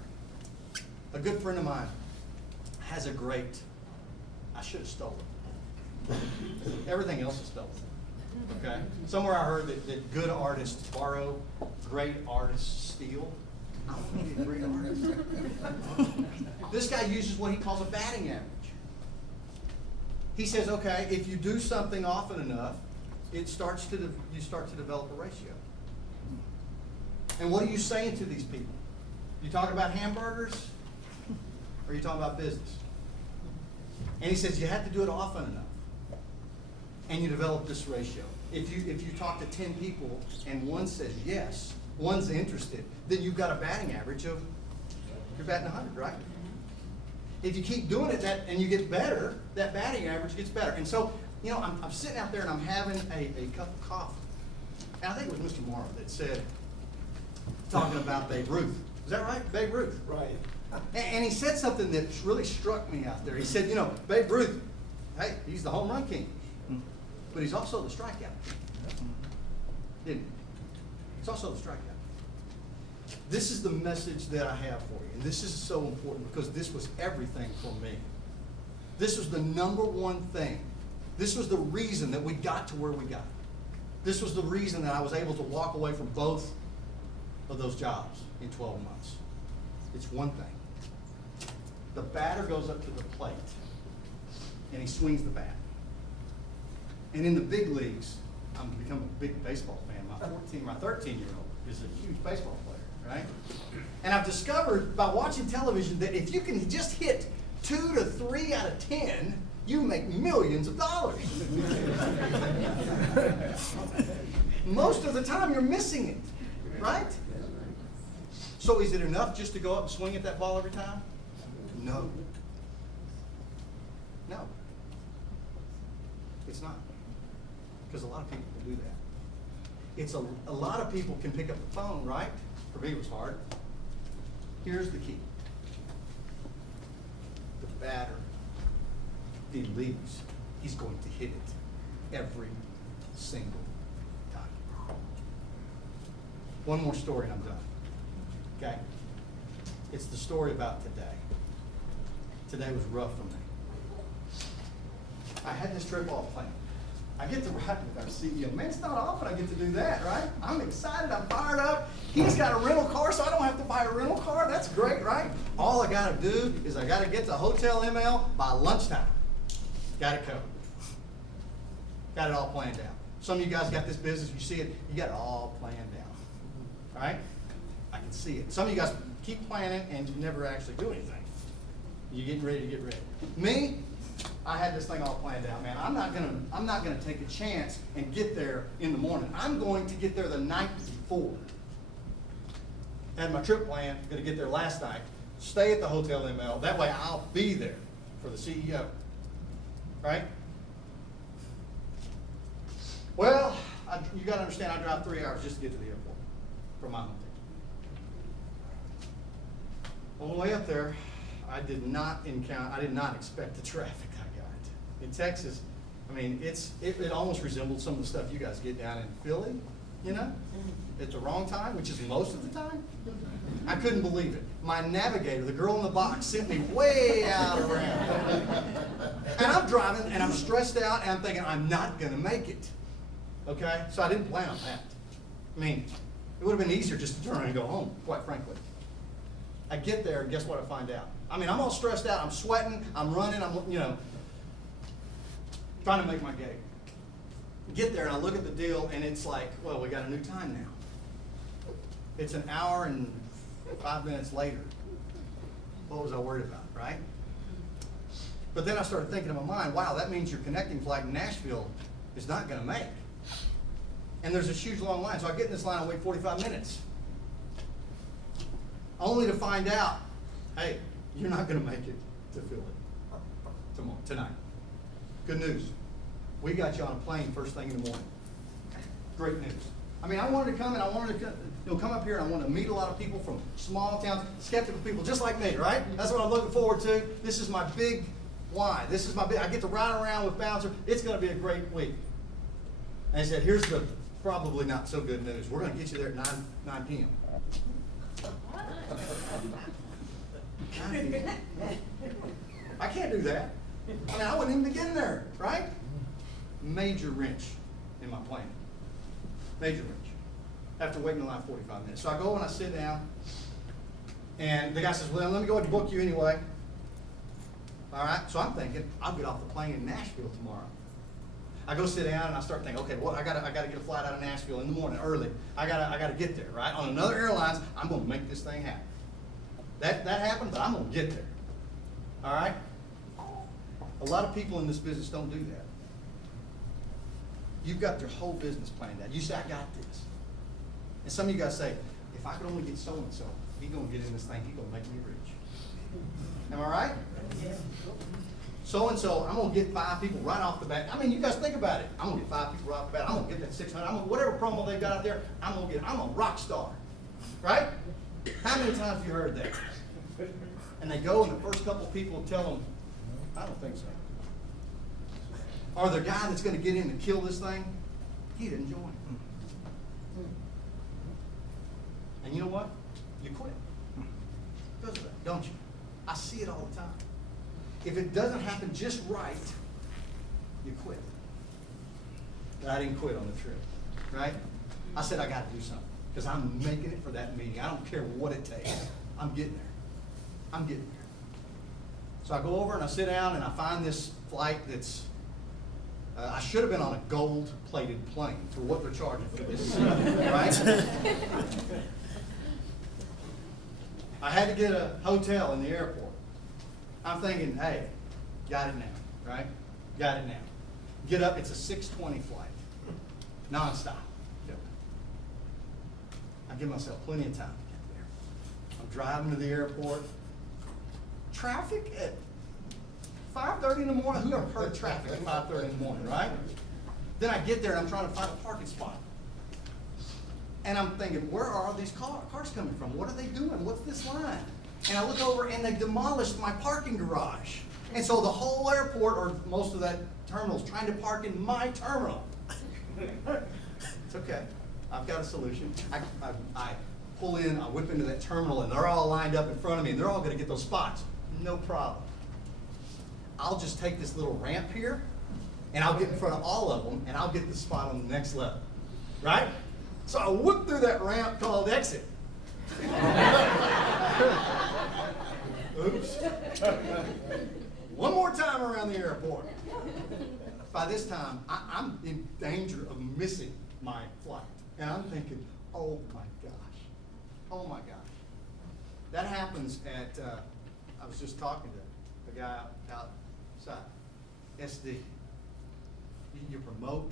A good friend of mine has a great, I should have stolen it. Everything else is stolen. Okay? Somewhere I heard that good artists borrow, great artists steal. I want to be a great artist. This guy uses what he calls a batting average. He says, okay, if you do something often enough, you start to develop a ratio. And what are you saying to these people? You talking about hamburgers, or are you talking about business? And he says you have to do it often enough, and you develop this ratio. If you talk to 10 people and one says yes, one's interested, then you've got a batting average of, you're batting 100, right? If you keep doing it and you get better, that batting average gets better. And so, you know, I'm sitting out there and I'm having a cup of coffee. And I think it was Mr. Morrow that said, talking about Babe Ruth. Is that right? Babe Ruth. Right. And he said something that really struck me out there. He said, you know, Babe Ruth, hey, he's the home run king, but he's also the strikeout king. Didn't he? He's also the strikeout. This is the message that I have for you. And this is so important because this was everything for me. This was the number one thing. This was the reason that we got to where we got. This was the reason that I was able to walk away from both of those jobs in 12 months. It's one thing. The batter goes up to the plate and he swings the bat. And in the big leagues, I'm become a big baseball fan. My 13-year-old is a huge baseball player, right? And I've discovered by watching television that if you can just hit 2 to 3 out of 10, you make millions of dollars. Most of the time you're missing it, right? So is it enough just to go up and swing at that ball every time? No. No. It's not. Because a lot of people can do that. It's a lot of people can pick up the phone, right? For me it was hard. Here's the key. The batter believes he's going to hit it every single time. One more story and I'm done. Okay? It's the story about today. Today was rough for me. I had this trip all planned. I get to ride with our CEO. Man, it's not often I get to do that, right? I'm excited, I'm fired up. He's got a rental car, so I don't have to buy a rental car. That's great, right? All I gotta do is I gotta get to Hotel ML by lunchtime. Got it covered. Got it all planned out. Some of you guys got this business, you see it, you got it all planned out. Right? I can see it. Some of you guys keep planning and you never actually do anything. You're getting ready to get ready. Me, I had this thing all planned out, man. I'm not gonna take a chance and get there in the morning. I'm going to get there the night before. Had my trip planned, gonna get there last night, stay at the Hotel ML, that way I'll be there for the CEO. Right? Well, you gotta understand I drive 3 hours just to get to the airport from my hotel. On the way up there, I did not expect the traffic I got. In Texas, I mean, it almost resembled some of the stuff you guys get down in Philly, you know, at the wrong time, which is most of the time. I couldn't believe it. My navigator, the girl in the box, sent me way out around. And I'm driving and I'm stressed out and I'm thinking I'm not gonna make it. Okay? So I didn't plan on that. I mean, it would have been easier just to turn around and go home, quite frankly. I get there and guess what I find out? I mean, I'm all stressed out, I'm sweating, I'm running, I'm, you know, trying to make my gate. Get there and I look at the deal and it's like, well, we got a new time now. It's an hour and 5 minutes later. What was I worried about, right? But then I started thinking in my mind, wow, that means your connecting flight in Nashville is not gonna make. And there's this huge long line, so I get in this line and wait 45 minutes. only to find out, hey, you're not gonna make it to Philly tonight. Good news. We got you on a plane first thing in the morning. Great news. I mean, I wanted to come and I wanted to come up here and I wanted to meet a lot of people from small towns, skeptical people just like me, right? That's what I'm looking forward to. This is my big why. This is my big, I get to ride around with Bouncer. It's going to be a great week. And he said, here's the probably not so good news. We're going to get you there at 9 p.m. 9 p.m. I can't do that. I mean, I wouldn't even be getting there, right? Major wrench in my plan. Major wrench. After waiting in line 45 minutes. So I go and I sit down, and the guy says, well, let me go ahead and book you anyway. All right, so I'm thinking, I'll get off the plane in Nashville tomorrow. I go sit down and I start thinking, okay, well, I gotta get a flight out of Nashville in the morning early. I gotta get there, right? On another airlines, I'm gonna make this thing happen. That happened, but I'm gonna get there. All right? A lot of people in this business don't do that. You've got your whole business planned out. You say, I got this. And some of you guys say, if I could only get so-and-so, he's gonna get in this thing, he's gonna make me rich. Am I right? So-and-so, I'm gonna get 5 people right off the bat. I mean, you guys think about it. I'm gonna get 5 people right off the bat. I'm gonna get that 600. Whatever promo they've got out there, I'm a rock star. Right? How many times have you heard that? And they go and the first couple people tell them, I don't think so. Or the guy that's gonna get in and kill this thing, he didn't join. And you know what? You quit. Because of that, don't you? I see it all the time. If it doesn't happen just right, you quit. But I didn't quit on the trip, right? I said I got to do something because I'm making it for that meeting. I don't care what it takes. I'm getting there. I'm getting there. So I go over and I sit down and I find this flight that's, I should have been on a gold-plated plane for what they're charging for this seat, right? I had to get a hotel in the airport. I'm thinking, hey, got it now, right? Got it now. Get up, it's a 6:20 flight, nonstop. I give myself plenty of time to get there. I'm driving to the airport. Traffic at 5:30 in the morning. Who ever heard of traffic at 5:30 in the morning, right? Then I get there and I'm trying to find a parking spot. And I'm thinking, where are all these cars coming from? What are they doing? What's this line? And I look over and they demolished my parking garage. And so the whole airport, or most of that terminal, is trying to park in my terminal. It's okay. I've got a solution. I pull in, I whip into that terminal, and they're all lined up in front of me, and they're all going to get those spots. No problem. I'll just take this little ramp here, and I'll get in front of all of them, and I'll get the spot on the next level. Right? So I whip through that ramp called exit. Oops. One more time around the airport. By this time, I'm in danger of missing my flight. And I'm thinking, oh my gosh. Oh my gosh. That happens at, I was just talking to the guy outside, SD. You promote,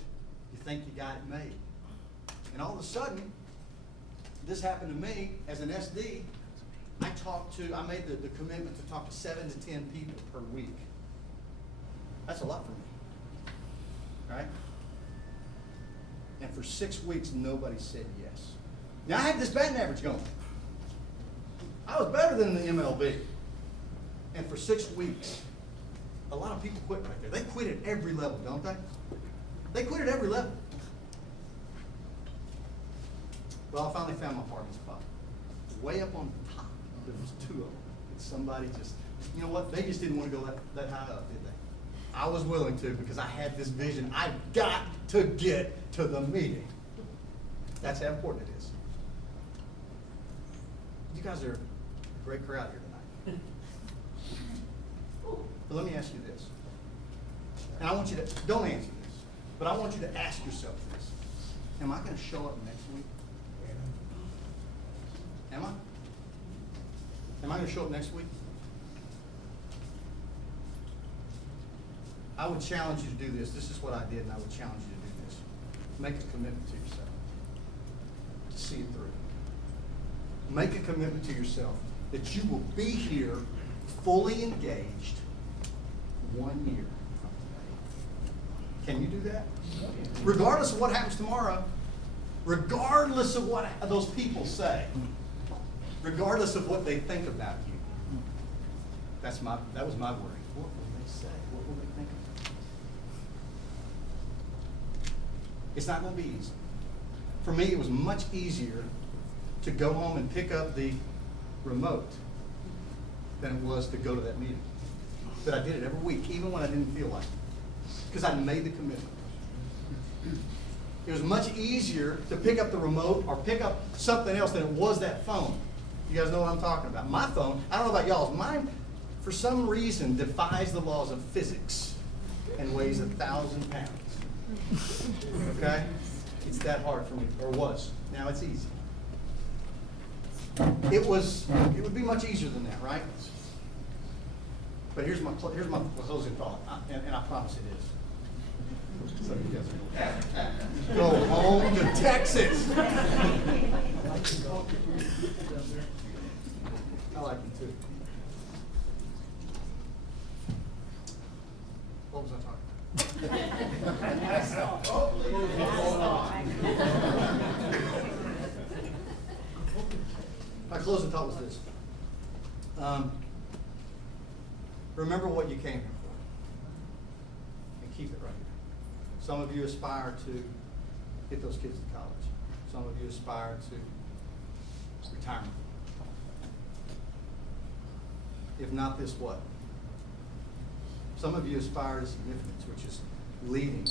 you think you got it made. And all of a sudden, this happened to me as an SD. I made the commitment to talk to 7 to 10 people per week. That's a lot for me, right? And for 6 weeks, nobody said yes. Now, I had this batting average going. I was better than the MLB. And for 6 weeks, a lot of people quit right there. They quit at every level, don't they? They quit at every level. Well, I finally found my parking spot. Way up on the top, there was 2 of them. And somebody just, you know what? They just didn't want to go that high up, did they? I was willing to because I had this vision. I got to get to the meeting. That's how important it is. You guys are a great crowd here tonight. But let me ask you this. And I want you to, don't answer this, but I want you to ask yourself this. Am I going to show up next week? Am I? Am I going to show up next week? I would challenge you to do this. This is what I did, and I would challenge you to do this. Make a commitment to yourself to see it through. make a commitment to yourself that you will be here fully engaged 1 year. Can you do that? Regardless of what happens tomorrow, regardless of what those people say, regardless of what they think about you. That was my worry. What will they say? What will they think about me? It's not going to be easy. For me, it was much easier to go home and pick up the remote than it was to go to that meeting. But I did it every week, even when I didn't feel like it, because I made the commitment. It was much easier to pick up the remote or pick up something else than it was that phone. You guys know what I'm talking about. My phone, I don't know about y'all's, mine for some reason defies the laws of physics and weighs 1,000 pounds. Okay? It's that hard for me, or was. Now it's easy. It would be much easier than that, right? But here's my closing thought, and I promise it is. Some of you guys are going, go home to Texas. I like you too. What was I talking My closing thought was this. Remember what you came here for, and keep it right here. Some of you aspire to get those kids to college. Some of you aspire to retirement. If not this, what? Some of you aspire to significance, which is leading.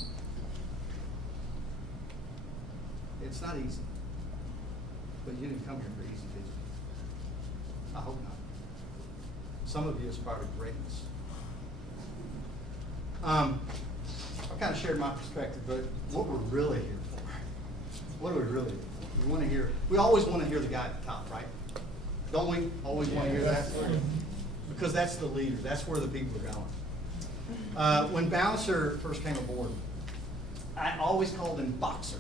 It's not easy. But you didn't come here for easy, did you? I hope not. Some of you aspire to greatness. I kind of shared my perspective, but what we're really here for? What are we really here for? We always want to hear the guy at the top, right? Don't we always want to hear that? Because that's the leader. That's where the people are going. When Bouncer first came aboard, I always called him Boxer.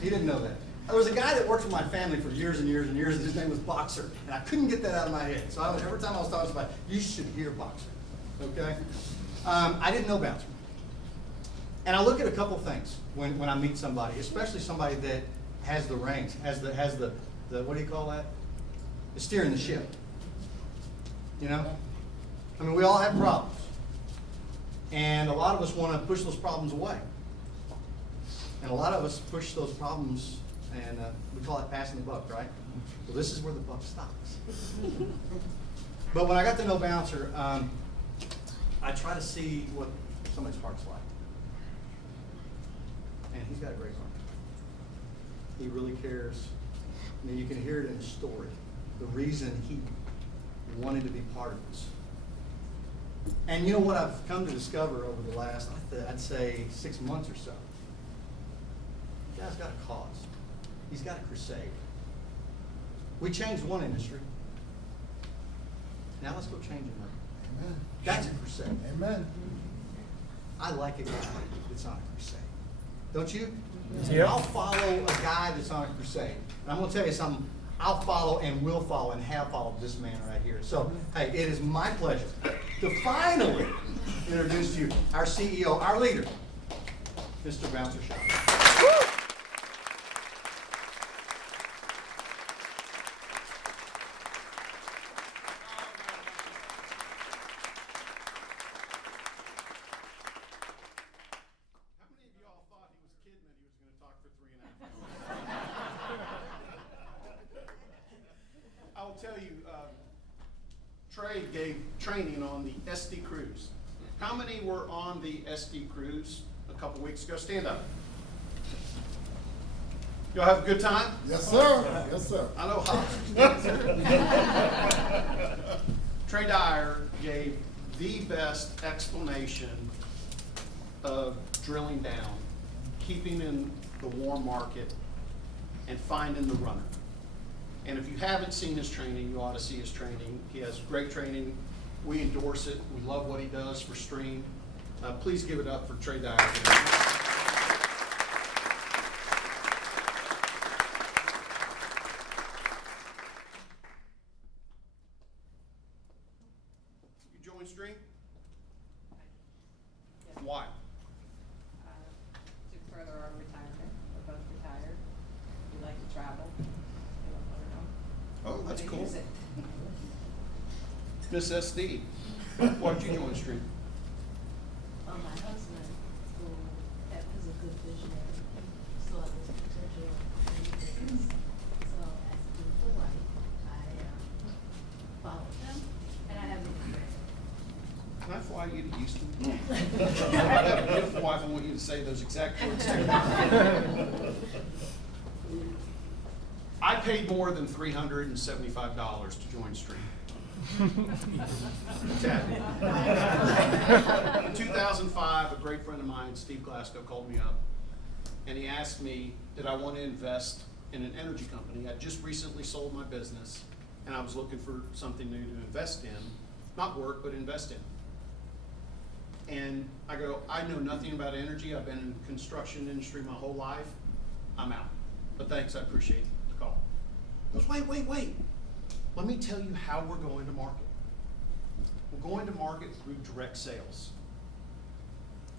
He didn't know that. There was a guy that worked for my family for years and years and years, and his name was Boxer. And I couldn't get that out of my head. So every time I was talking to somebody, you should hear Boxer. Okay? I didn't know Bouncer. And I look at a couple things when I meet somebody, especially somebody that has the reins, has the what do you call that? The steering the ship. You know? I mean, we all have problems. And a lot of us want to push those problems away. And a lot of us push those problems, and we call it passing the buck, right? Well, this is where the buck stops. But when I got to know Bouncer, I try to see what somebody's heart's like. And he's got a great heart. He really cares. I mean, you can hear it in his story. The reason he wanted to be part of this. And you know what I've come to discover over the last, I'd say, 6 months or so? The guy's got a cause. He's got a crusade. We changed one industry. Now let's go change another. Amen. That's a crusade. Amen. I like a guy that's on a crusade. Don't you? Yep. I'll follow a guy that's on a crusade. And I'm going to tell you something. I'll follow and will follow and have followed this man right here. So, hey, it is my pleasure to finally introduce to you our CEO, our leader, Mr. Bouncer Shaw. I will tell you, Trey gave training on the SD cruise. How many were on the SD cruise a couple weeks ago? Stand up. Y'all have a good time? Yes, sir. Yes, sir. I know Hops. Trey Dyer gave the best explanation of drilling down, keeping in the warm market, and finding the runner. And if you haven't seen his training, you ought to see his training. He has great training. We endorse it. We love what he does for Stream. Please give it up for Trey Dyer. further our retirement. We're both retired. We like to travel. We love motorhome. Oh, that's We cool. use it. Miss SD, why'd you join Stream? Oh, my husband, who is a good visionary, saw this potential in business. So as a beautiful wife, I followed him, and I have been married. Can I fly you to Houston? I have a beautiful wife, I want you to say those exact words to me. I paid more than $375 to join Stream. Ted. In 2005, a great friend of mine, Steve Glasgow, called me up, and he asked me, did I want to invest in an energy company? I just recently sold my business, and I was looking for something new to invest in, not work, but invest in. And I go, I know nothing about energy. I've been in the construction industry my whole life. I'm out. But thanks, I appreciate the call. He goes, wait. Let me tell you how we're going to market. We're going to market through direct sales.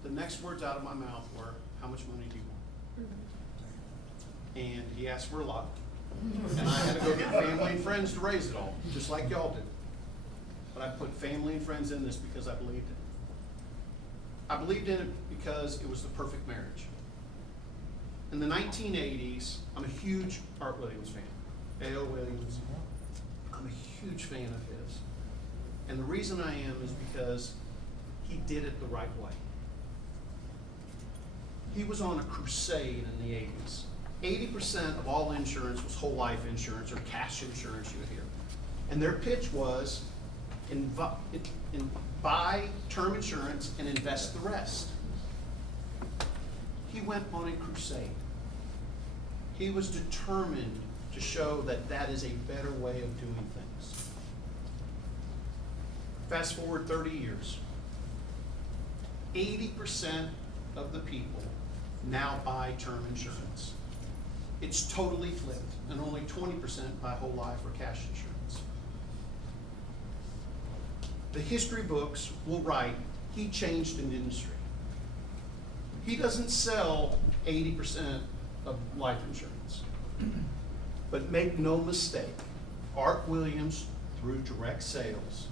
The next words out of my mouth were, how much money do you want? And he asked for a lot. And I had to go get family and friends to raise it all, just like y'all did. But I put family and friends in this because I believed in it. I believed in it because it was the perfect marriage. In the 1980s, I'm a huge Art Williams fan. A.O. Williams. I'm a huge fan of his. And the reason I am is because he did it the right way. He was on a crusade in the 80s. 80% of all insurance was whole life insurance or cash insurance, you would hear. And their pitch was buy term insurance and invest the rest. He went on a crusade. He was determined to show that that is a better way of doing things. Fast forward 30 years. 80% of the people now buy term insurance. It's totally flipped, and only 20% buy whole life or cash insurance. The history books will write, he changed an industry. He doesn't sell 80% of life insurance. But make no mistake, Art Williams, through direct sales,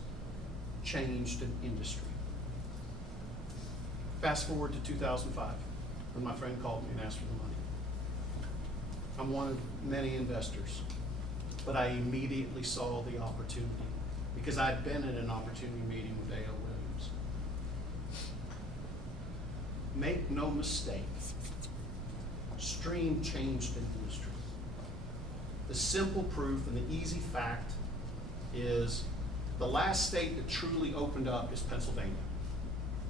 changed an industry. Fast forward to 2005, when my friend called me and asked for the money. I'm one of many investors, but I immediately saw the opportunity because I'd been at an opportunity meeting with A.O. Williams. Make no mistake, Stream changed an industry. The simple proof and the easy fact is the last state that truly opened up is Pennsylvania,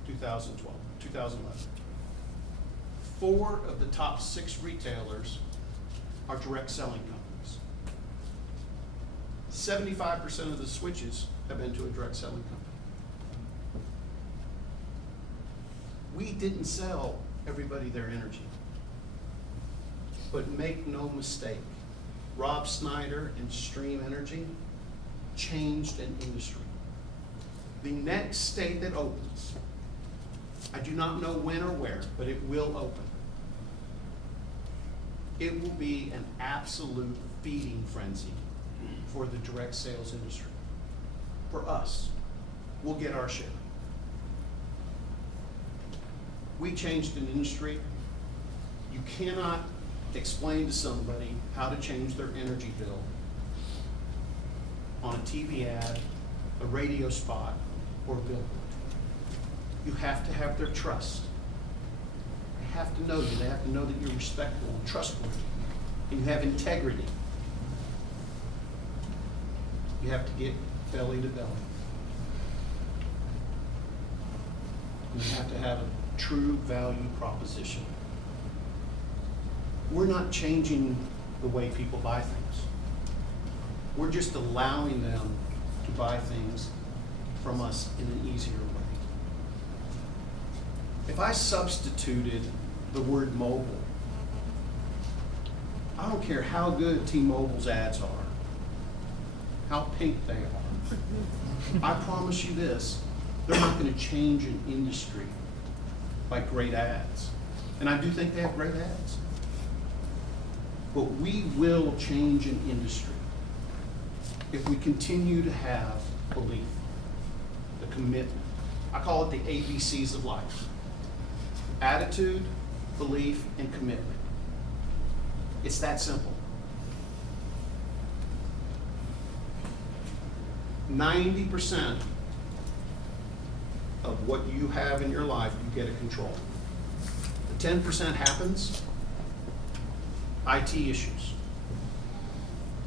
2011. 4 of the top 6 retailers are direct selling companies. 75% of the switches have been to a direct selling company. We didn't sell everybody their energy. But make no mistake, Rob Snyder and Stream Energy changed an industry. The next state that opens, I do not know when or where, but it will open. It will be an absolute feeding frenzy for the direct sales industry. For us, we'll get our share. We changed an industry. You cannot explain to somebody how to change their energy bill on a TV ad, a radio spot, or a billboard. You have to have their trust. They have to know you. They have to know that you're respectful and trustworthy, and you have integrity. You have to get belly to belly. And you have to have a true value proposition. We're not changing the way people buy things. We're just allowing them to buy things from us in an easier way. If I substituted the word mobile, I don't care how good T-Mobile's ads are, how pink they are. I promise you this, they're not going to change an industry by great ads. And I do think they have great ads. But we will change an industry if we continue to have belief, the commitment. I call it the ABCs of life. Attitude, belief, and commitment. It's that simple. 90% of what you have in your life, you get to control. The 10% happens, IT issues,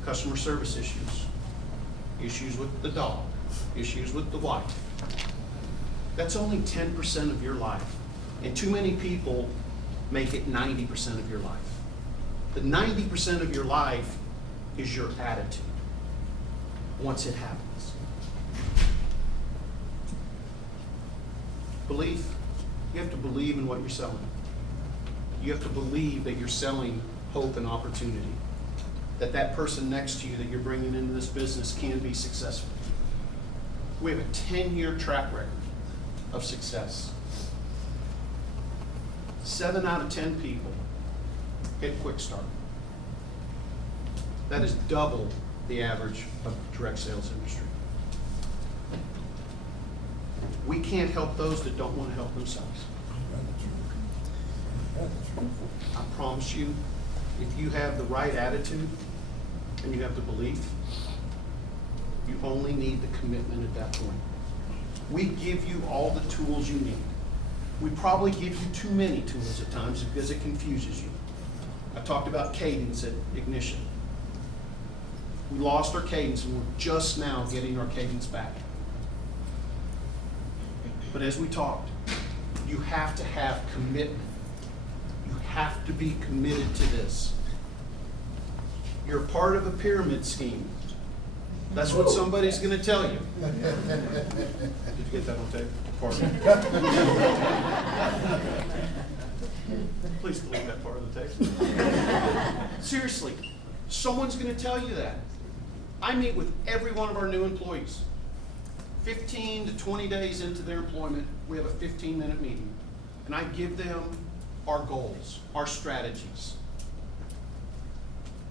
customer service issues, issues with the dog, issues with the wife. That's only 10% of your life. And too many people make it 90% of your life. The 90% of your life is your attitude once it happens. Belief, you have to believe in what you're selling. You have to believe that you're selling hope and opportunity, that that person next to you that you're bringing into this business can be successful. We have a 10-year track record of success. 7 out of 10 people hit quick start. That is double the average of the direct sales industry. We can't help those that don't want to help themselves. I promise you, if you have the right attitude and you have the belief, you only need the commitment at that point. We give you all the tools you need. We probably give you too many tools at times because it confuses you. I talked about cadence at Ignition. We lost our cadence and we're just now getting our cadence back. But as we talked, you have to have commitment. You have to be committed to this. You're part of a pyramid scheme. That's what somebody's going to tell you. Did you get that on tape? Pardon. Please delete that part of the tape. Seriously, someone's going to tell you that. I meet with every one of our new employees. 15 to 20 days into their employment, we have a 15-minute meeting. And I give them our goals, our strategies.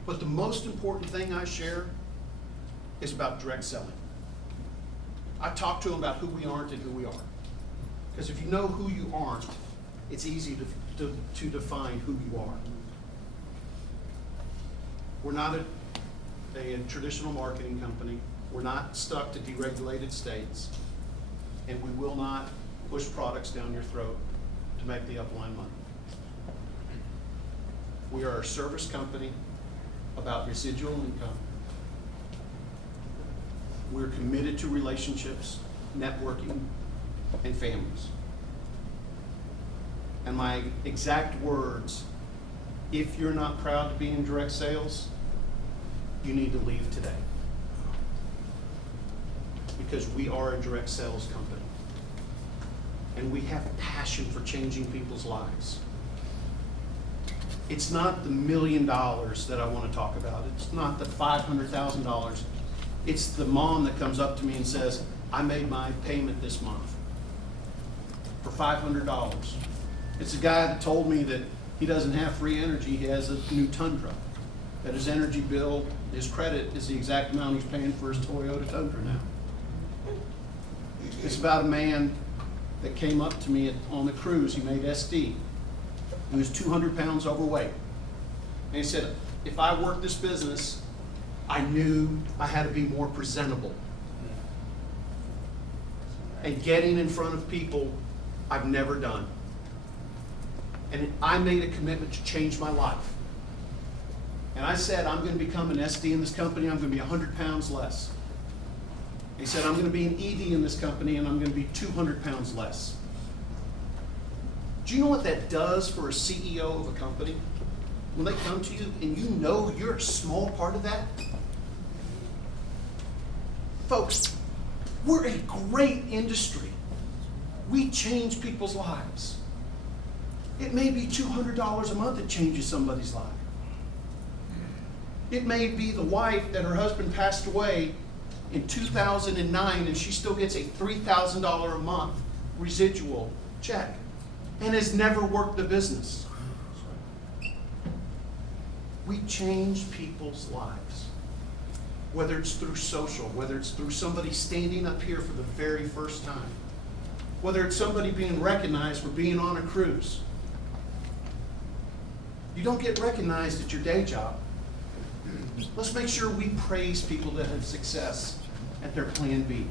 But the most important thing I share is about direct selling. I talk to them about who we aren't and who we are. Because if you know who you aren't, it's easy to define who you are. We're not a traditional marketing company. We're not stuck to deregulated states. And we will not push products down your throat to make the upline money. We are a service company about residual income. We're committed to relationships, networking, and families. And my exact words, if you're not proud to be in direct sales, you need to leave today. Because we are a direct sales company. And we have passion for changing people's lives. It's not the $1 million that I want to talk about. It's not the $500,000. It's the mom that comes up to me and says, I made my payment this month for $500. It's a guy that told me that he doesn't have free energy, he has a new Tundra. That his energy bill, his credit is the exact amount he's paying for his Toyota Tundra now. It's about a man that came up to me on the cruise. He made SD. He was 200 pounds overweight. And he said, if I worked this business, I knew I had to be more presentable. And getting in front of people, I've never done. And I made a commitment to change my life. And I said, I'm going to become an SD in this company, I'm going to be 100 pounds less. He said, I'm going to be an ED in this company, and I'm going to be 200 pounds less. Do you know what that does for a CEO of a company? When they come to you and you know you're a small part of that? Folks, we're a great industry. We change people's lives. It may be $200 a month that changes somebody's life. It may be the wife that her husband passed away in 2009 and she still gets a $3,000 a month residual check. and has never worked the business. We change people's lives. Whether it's through social, whether it's through somebody standing up here for the very first time, whether it's somebody being recognized for being on a cruise. You don't get recognized at your day job. Let's make sure we praise people that have success at their plan B.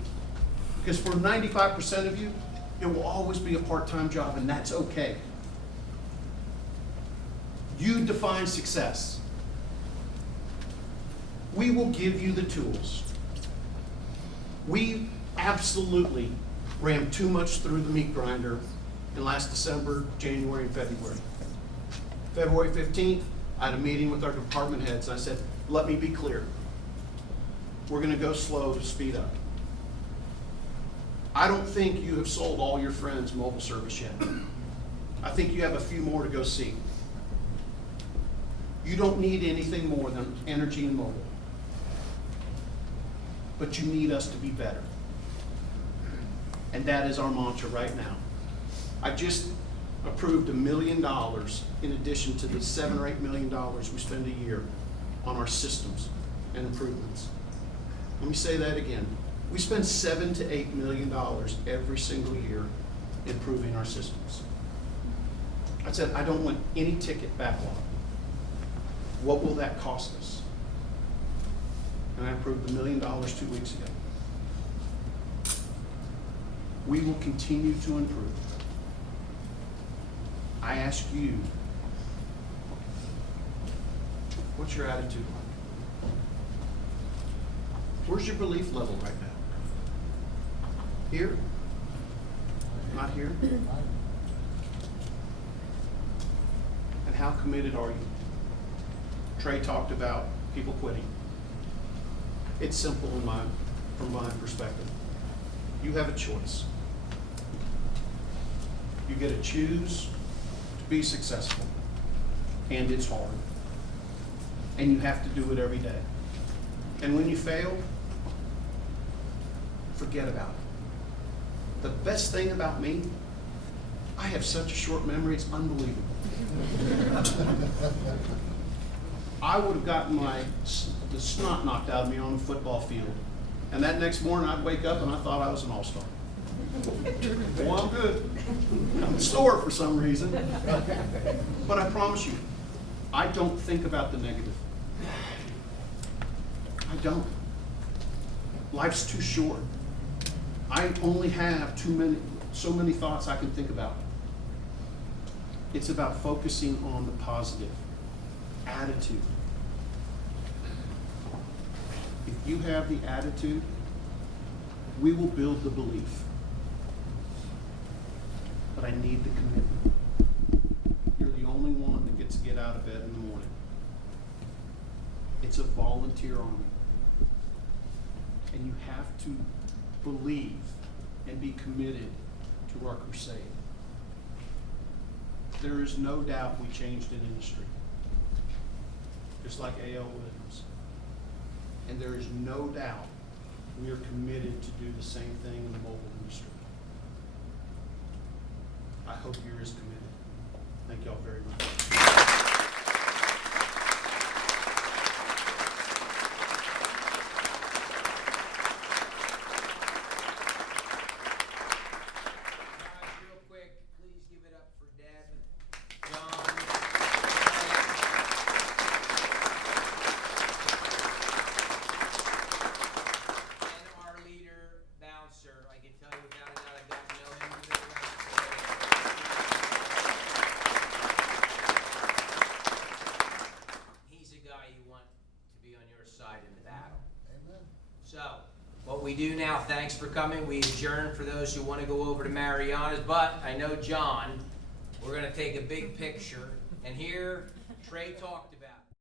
Because for 95% of you, it will always be a part-time job, and that's okay. You define success. We will give you the tools. We absolutely rammed too much through the meat grinder in last December, January, and February. February 15th, I had a meeting with our department heads. I said, let me be clear. We're going to go slow to speed up. I don't think you have sold all your friends mobile service yet. I think you have a few more to go see. You don't need anything more than energy and mobile. But you need us to be better. And that is our mantra right now. I just approved $1 million in addition to the $7 or $8 million we spend a year on our systems and improvements. Let me say that again. We spend $7 to $8 million every single year improving our systems. I said, I don't want any ticket backlog. What will that cost us? And I approved $1 million 2 weeks ago. We will continue to improve. I ask you, what's your attitude like? Where's your belief level right now? Here? Not here? And how committed are you? Trey talked about people quitting. It's simple from my perspective. You have a choice. You get to choose to be successful, and it's hard. And you have to do it every day. And when you fail, forget about it. The best thing about me, I have such a short memory, it's unbelievable. I would have gotten the snot knocked out of me on the football field. And that next morning I'd wake up and I thought I was an all-star. Well, I'm good. I'm sore for some reason. But I promise you, I don't think about the negative. I don't. Life's too short. I only have so many thoughts I can think about. It's about focusing on the positive attitude. If you have the attitude, we will build the belief. But I need the commitment. You're the only one that gets to get out of bed in the morning. It's a volunteer army. And you have to believe and be committed to our crusade. There is no doubt we changed an industry. Just like A.L. Williams. And there is no doubt we are committed to do the same thing in the mobile industry. I hope you're as committed. Thank y'all very much. Real quick, please give it up for Deb, John, and our leader, Bouncer. I can tell you without a doubt, I got to know him. He's a guy you want to be on your side in the battle. Amen. So, what we do now, thanks for coming. We adjourn for those who want to go over to Mariana's, but I know John, we're going to take a big picture. And here, Trey talked about